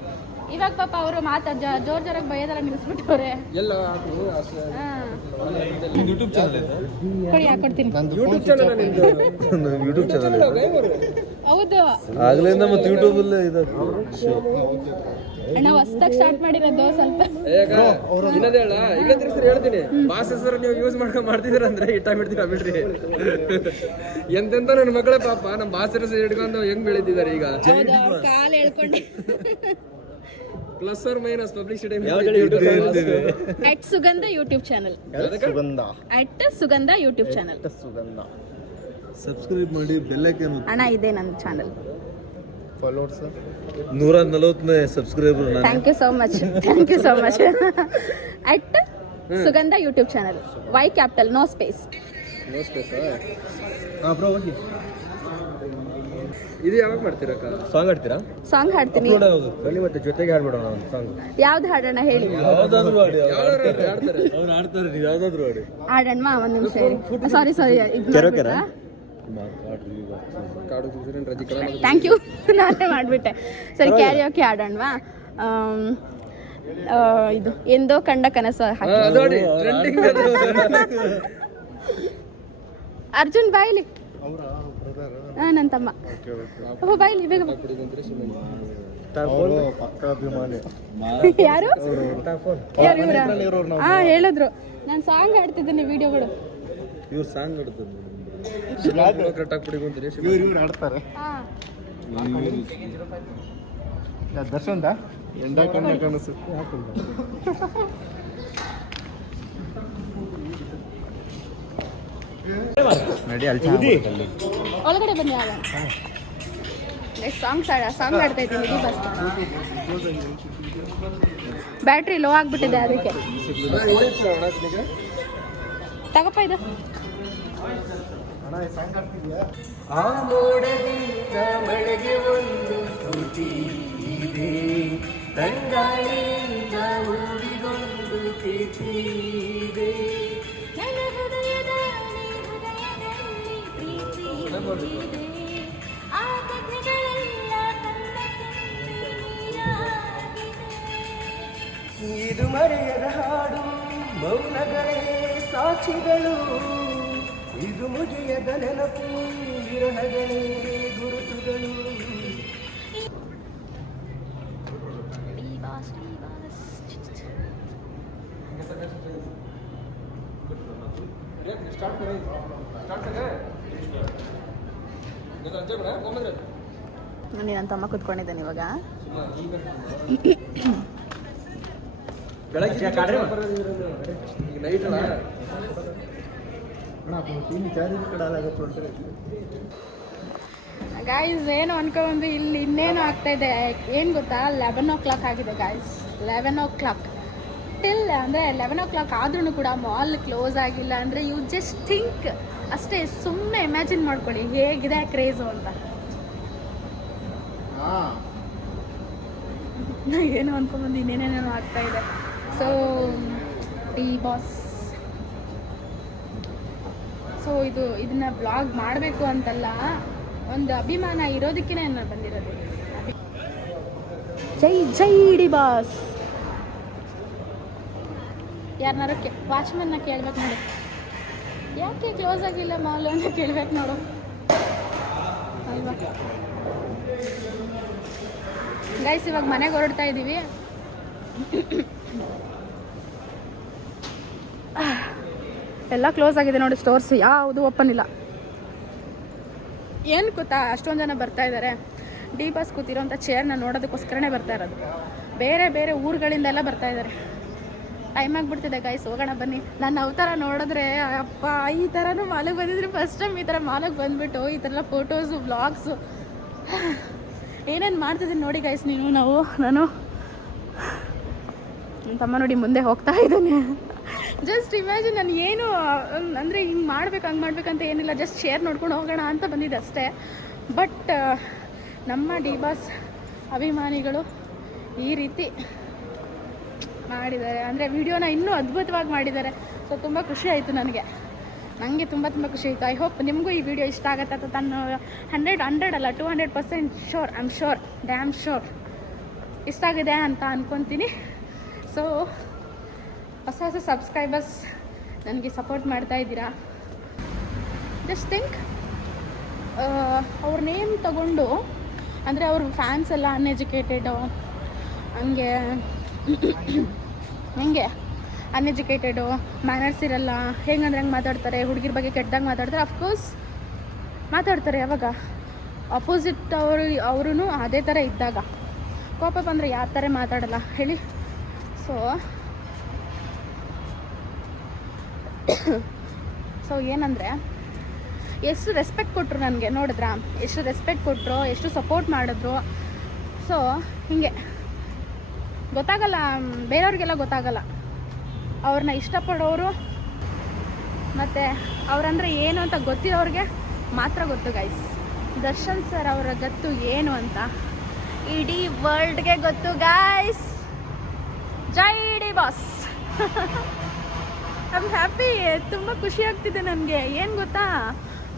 ಇವಾಗ ಪಾಪ ಅವರು ಜೋರ್ ಜೋರಾಗಿ ಬೈಯೋದೆಲ್ಲ ನಿಲ್ಲಿಸ್ಬಿಟ್ಟವ್ರೆ. ಎಲ್ಲ ಯೂಟ್ಯೂಬ್ ಚಾನಲ್ ಕೊಡಿ ಹಾಕೊಡ್ತೀನಿ. ಯೂಟ್ಯೂಬ್ ಚಾನಲ್ ನಿಮ್ದು? ಯೂಟ್ಯೂಬ್ ಚಾನಲ್ ಹೌದು, ಆಗ್ಲಿಂದ ಮತ್ತೆ ಯೂಟ್ಯೂಬ್ ಅಲ್ಲೇ ಅಣ್ಣ ಹೊಸ್ದಾಗಿ ಸ್ಟಾರ್ಟ್ ಮಾಡಿರೋದು ಸ್ವಲ್ಪ. ಇನ್ನದೇ ಹೇಳ, ಇಲ್ಲ ತಿರ್ಸಿ ಹೇಳ್ತೀನಿ. ಬಾಸ್ ಹೆಸರು ನೀವು ಯೂಸ್ ಮಾಡ್ತಿದ್ರ ಅಂದ್ರೆ ಇಟ್ಟಾಗ್ಬಿಡ್ತೀವಿ ಬಿಡ್ರಿ. ಎಂತೆಂತ ನನ್ನ ಮಕ್ಕಳೇ ಪಾಪ ನಮ್ಮ ಬಾಸ್ ಹೆಸರು ಹಿಡ್ಕೊಂಡು ಹೆಂಗ್ ಬೆಳೀತಿದ್ದಾರೆ ಈಗ. ಕಾಲ್ ಹೇಳ್ಕೊಂಡು plus or minus publicity at Sugandha YouTube channel. At Sugandha YouTube channel subscribe ಮಾಡಿ, ಬೆಲ್ ಐಕಾನ್ ಅಣ್ಣ ಇದೆ ನನ್ನ ಚಾನಲ್. ಫಾಲೋವರ್ಸ್ 140ನೇ subscriber. Thank you so much. At Sugandha YouTube channel. Y capital, no space. ಇದು ಯಾವಾಗ ಮಾಡ್ತೀರಾ? ಸಾಂಗ್ ಆಡ್ತೀರಾ? ಸಾಂಗ್ ಹಾಡ್ತೀನಿ. ಬನ್ನಿ ಮತ್ತೆ ಜೊತೆಗೆ ಹಾಡ್ಬಿಡೋಣ ಒಂದು ಸಾಂಗ್. ಯಾವ್ದು ಹಾಡೋಣ ಹೇಳಿ? ಯಾವ್ದಾದ್ರು ಹಾಡಿ. ಅವ್ರು ಆಡ್ತಾರೆ, ನೀವು ಯಾವ್ದಾದ್ರು ಹಾಡಿ. ಹಾಡೋಣ ಒಂದು ನಿಮಿಷ ಹೇಳಿ. ಸಾರಿ ಥ್ಯಾಂಕ್ ಯು, ನಾನೇ ಮಾಡಿಬಿಟ್ಟೆ. ಸರಿ, ಕ್ಯಾರಿಯೋಕೆ ಆಡೋಣವಾ? ಇದು ಎಂದೋ ಕಂಡ ಕನಸು ಅರ್ಜುನ್ ಬಾಯ್ಲಿ. ನನ್ನ ತಮ್ಮ ಬಾಯ್ಲಿ ಬೇಗ. ಯಾರು ಹೇಳಿದ್ರು ನಾನು ಸಾಂಗ್ ಹಾಡ್ತಿದ್ದೀನಿ ವಿಡಿಯೋಗಳು. ಇವ್ರು ಸಾಂಗ್ ಆಡ್ತಾರೆ, ಆಡ್ತಾರೆ. ದರ್ಶನ್ ಎಂಡ ಕಣ್ಣ ಕನಸು ಒಳಗಡೆ ಬನ್ನಿ. ಸಾಂಗ್ ಆಡ್ತಾ ಇದ್ದೀನಿ. ಬ್ಯಾಟ್ರಿ ಲೋ ಆಗ್ಬಿಟ್ಟಿದೆ, ಅದಕ್ಕೆ ತಗಪ್ಪ ಇದು. ಆ ಮೋಡದಿಂದ ಮಳೆಗೆ ಒಂದು ಸ್ತುತಿ ಇದೆ, ತಂಗಾಳಿಯಿಂದ ಊರಿಗೊಂದು ಪ್ರೀತಿ ಇದೆ. ನನ್ನ ಹೃದಯದಲ್ಲಿ ಪ್ರೀತಿ ಇದೆ. ಆ ಕಥೆಗಳೆಲ್ಲ ಇದು ಮರೆಯದ ಹಾಡು, ಮೌನಗಳೇ ಸಾಕ್ಷಿಗಳು. ಇದು ಮುಗಿಯದ ನೆನಪು, ವಿರಹಗಳೇ ಗುರುತುಗಳು. ನೋಡಿ, ನನ್ನ ತಮ್ಮ ಕುತ್ಕೊಂಡಿದ್ದಾನೆ ಇವಾಗ. ಗಾಯ್ಸ್, ಏನು ಅನ್ಕೊಂಡ್ಬಂದು ಇಲ್ಲಿ ಇನ್ನೇನು ಆಗ್ತಾ ಇದೆ ಏನು ಗೊತ್ತಾ? 11 o'clock ಆಗಿದೆ ಗಾಯ್ಸ್. 11 o'clock ಟಿಲ್ ಅಂದರೆ 11 o'clock ಆದ್ರೂ ಕೂಡ ಮಾಲ್ ಕ್ಲೋಸ್ ಆಗಿಲ್ಲ ಅಂದರೆ ಯು ಜಸ್ಟ್ ಥಿಂಕ್ ಅಷ್ಟೇ. ಸುಮ್ಮನೆ ಇಮ್ಯಾಜಿನ್ ಮಾಡ್ಕೊಳ್ಳಿ ಹೇಗಿದೆ ಕ್ರೇಜು ಅಂತ. ಏನು ಅನ್ಕೊಂಡ್ಬಂದು ಇನ್ನೇನೇನೋ ಆಗ್ತಾ ಇದೆ. ಸೊ ಡಿ ಬಾಸ್, ಸೊ ಇದನ್ನ ಬ್ಲಾಗ್ ಮಾಡಬೇಕು ಅಂತಲ್ಲ, ಒಂದು ಅಭಿಮಾನ ಇರೋದಕ್ಕೆ ನಾನು ಬಂದಿರೋದು. ಜೈ ಡಿ ಬಾಸ್. ಯಾರನ್ನಾರು ವಾಚ್ಮನ್ನ ಕೇಳ್ಬೇಕು ನೋಡಿ, ಯಾಕೆ ಕ್ಲೋಸ್ ಆಗಿಲ್ಲ ಮಾಲ್ ಅಂತ ಕೇಳ್ಬೇಕು ನೋಡು ಅಲ್ವಾ ಗೈಸ್. ಇವಾಗ ಮನೆಗೆ ಹೊರಡ್ತಾ ಇದ್ದೀವಿ. ಎಲ್ಲ ಕ್ಲೋಸ್ ಆಗಿದೆ ನೋಡಿ, ಸ್ಟೋರ್ಸ್ ಯಾವುದು ಓಪನ್ ಇಲ್ಲ. ಏನು ಗೊತ್ತಾ, ಅಷ್ಟೊಂದು ಜನ ಬರ್ತಾ ಇದ್ದಾರೆ. ಡಿ ಬಾಸ್ ಕೂತಿರೋಂಥ ಚೇರ್ನ ನೋಡೋದಕ್ಕೋಸ್ಕರನೇ ಬರ್ತಾ ಇರೋದು. ಬೇರೆ ಬೇರೆ ಊರುಗಳಿಂದೆಲ್ಲ ಬರ್ತಾ ಇದ್ದಾರೆ. ಟೈಮ್ ಆಗಿಬಿಡ್ತಿದೆ ಗೈಸ್, ಹೋಗೋಣ ಬನ್ನಿ. ನನ್ನ ಅವತಾರ ನೋಡಿದ್ರೆ ಅಪ್ಪ, ಈ ಥರನೂ ಮಾಲಿಗೆ ಬಂದಿದ್ರೆ ಫಸ್ಟ್ ಟೈಮ್ ಈ ಥರ ಮಾಲಿಗೆ ಬಂದುಬಿಟ್ಟು ಈ ಥರ ಎಲ್ಲ ಫೋಟೋಸು ವ್ಲಾಗ್ಸು ಏನೇನು ಮಾಡ್ತಿದ್ದೀನಿ ನೋಡಿ ಗೈಸ್. ನಾನು ನನ್ನ ತಮ್ಮ ನೋಡಿ ಮುಂದೆ ಹೋಗ್ತಾ ಇದ್ದಾನೆ. ಜಸ್ಟ್ ಇಮ್ಯಾಜಿನ್, ನಾನು ಏನು ಅಂದರೆ ಹಿಂಗೆ ಮಾಡ್ಬೇಕು ಹಂಗೆ ಮಾಡ್ಬೇಕಂತ ಏನಿಲ್ಲ, ಜಸ್ಟ್ ಶೇರ್ ನೋಡ್ಕೊಂಡು ಹೋಗೋಣ ಅಂತ ಬಂದಿದ್ದೆ ಅಷ್ಟೇ. ಬಟ್ ನಮ್ಮ ಡಿ ಬಾಸ್ ಅಭಿಮಾನಿಗಳು ಈ ರೀತಿ ಮಾಡಿದ್ದಾರೆ ಅಂದರೆ ವಿಡಿಯೋನ ಇನ್ನೂ ಅದ್ಭುತವಾಗಿ ಮಾಡಿದ್ದಾರೆ. ಸೊ ತುಂಬ ಖುಷಿ ಆಯಿತು ನನಗೆ ತುಂಬ ಖುಷಿ ಆಯಿತು. ಐ ಹೋಪ್ ನಿಮಗೂ ಈ ವಿಡಿಯೋ ಇಷ್ಟ ಆಗುತ್ತೆ ಅಂತ ನಾನು 100 ಅಲ್ಲ 200% sure, I am sure, dam sure ಇಷ್ಟ ಆಗಿದೆ ಅಂತ ಅಂದ್ಕೊತೀನಿ. ಸೊ ಹೊಸ ಸಬ್ಸ್ಕ್ರೈಬರ್ಸ್ ನನಗೆ ಸಪೋರ್ಟ್ ಮಾಡ್ತಾ ಇದ್ದೀರಾ. ಜಸ್ಟ್ ಥಿಂಕ್, ಅವ್ರ ನೇಮ್ ತಗೊಂಡು ಅಂದರೆ ಅವ್ರ ಫ್ಯಾನ್ಸ್ ಎಲ್ಲ ಅನ್ಎಜುಕೇಟೆಡು, ಹಂಗೆ ಅನ್ಎಜುಕೇಟೆಡು, ಮ್ಯಾನರ್ಸ್ ಇರಲ್ಲ, ಹೆಂಗಂದ್ರೆ ಹಂಗೆ ಮಾತಾಡ್ತಾರೆ, ಹುಡುಗಿರ ಬಗ್ಗೆ ಕೆಟ್ಟದಾಗ ಮಾತಾಡ್ತಾರೆ. ಅಫ್ಕೋರ್ಸ್ ಮಾತಾಡ್ತಾರೆ. ಯಾವಾಗ ಅಪೋಸಿಟ್ ಅವರು ಅದೇ ಥರ ಇದ್ದಾಗ, ಕೋಪ ಬಂದರೆ ಯಾವ ಥರ ಮಾತಾಡಲ್ಲ ಹೇಳಿ. ಸೊ ಏನಂದರೆ, ಎಷ್ಟು ರೆಸ್ಪೆಕ್ಟ್ ಕೊಟ್ಟರು ನನಗೆ ನೋಡಿದ್ರಾ, ಎಷ್ಟು ರೆಸ್ಪೆಕ್ಟ್ ಕೊಟ್ಟರು, ಎಷ್ಟು ಸಪೋರ್ಟ್ ಮಾಡಿದ್ರು. ಸೊ ಹೀಗೆ ಗೊತ್ತಾಗಲ್ಲ, ಬೇರೆಯವ್ರಿಗೆಲ್ಲ ಗೊತ್ತಾಗಲ್ಲ. ಅವ್ರನ್ನ ಇಷ್ಟಪಡೋರು ಮತ್ತು ಅವರಂದರೆ ಏನು ಅಂತ ಗೊತ್ತಿರೋರಿಗೆ ಮಾತ್ರ ಗೊತ್ತು ಗೈಸ್. ದರ್ಶನ್ ಸರ್ ಅವರ ಗತ್ತು ಏನು ಅಂತ ಇಡೀ ವರ್ಲ್ಡ್ಗೆ ಗೊತ್ತು guys. Jai D boss. I am happy, ತುಂಬ ಖುಷಿ ಆಗ್ತಿದೆ ನನಗೆ. ಏನು ಗೊತ್ತಾ,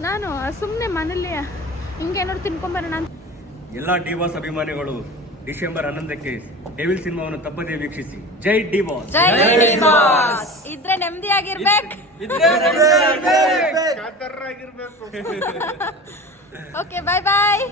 ನಾನು ಸುಮ್ಮನೆ ಮನೇಲಿ ಹಿಂಗೇನಾದ್ರು ತಿನ್ಕೊಂಬರೋಣ ಅಂತ. ಎಲ್ಲ ಡಿ ಬಾಸ್ ಅಭಿಮಾನಿಗಳು ಡಿಸೆಂಬರ್ 11ಕ್ಕೆ ಡೆವಿಲ್ ಸಿನಿಮಾವನ್ನು ತಪ್ಪದೇ ವೀಕ್ಷಿಸಿ. ಜೈ ಡಿ ಬಾಸ್. ಇದ್ರೆ ನೆಮ್ಮದಿಯಾಗಿರ್ಬೇಕು. ಓಕೆ, ಬಾಯ್ ಬಾಯ್.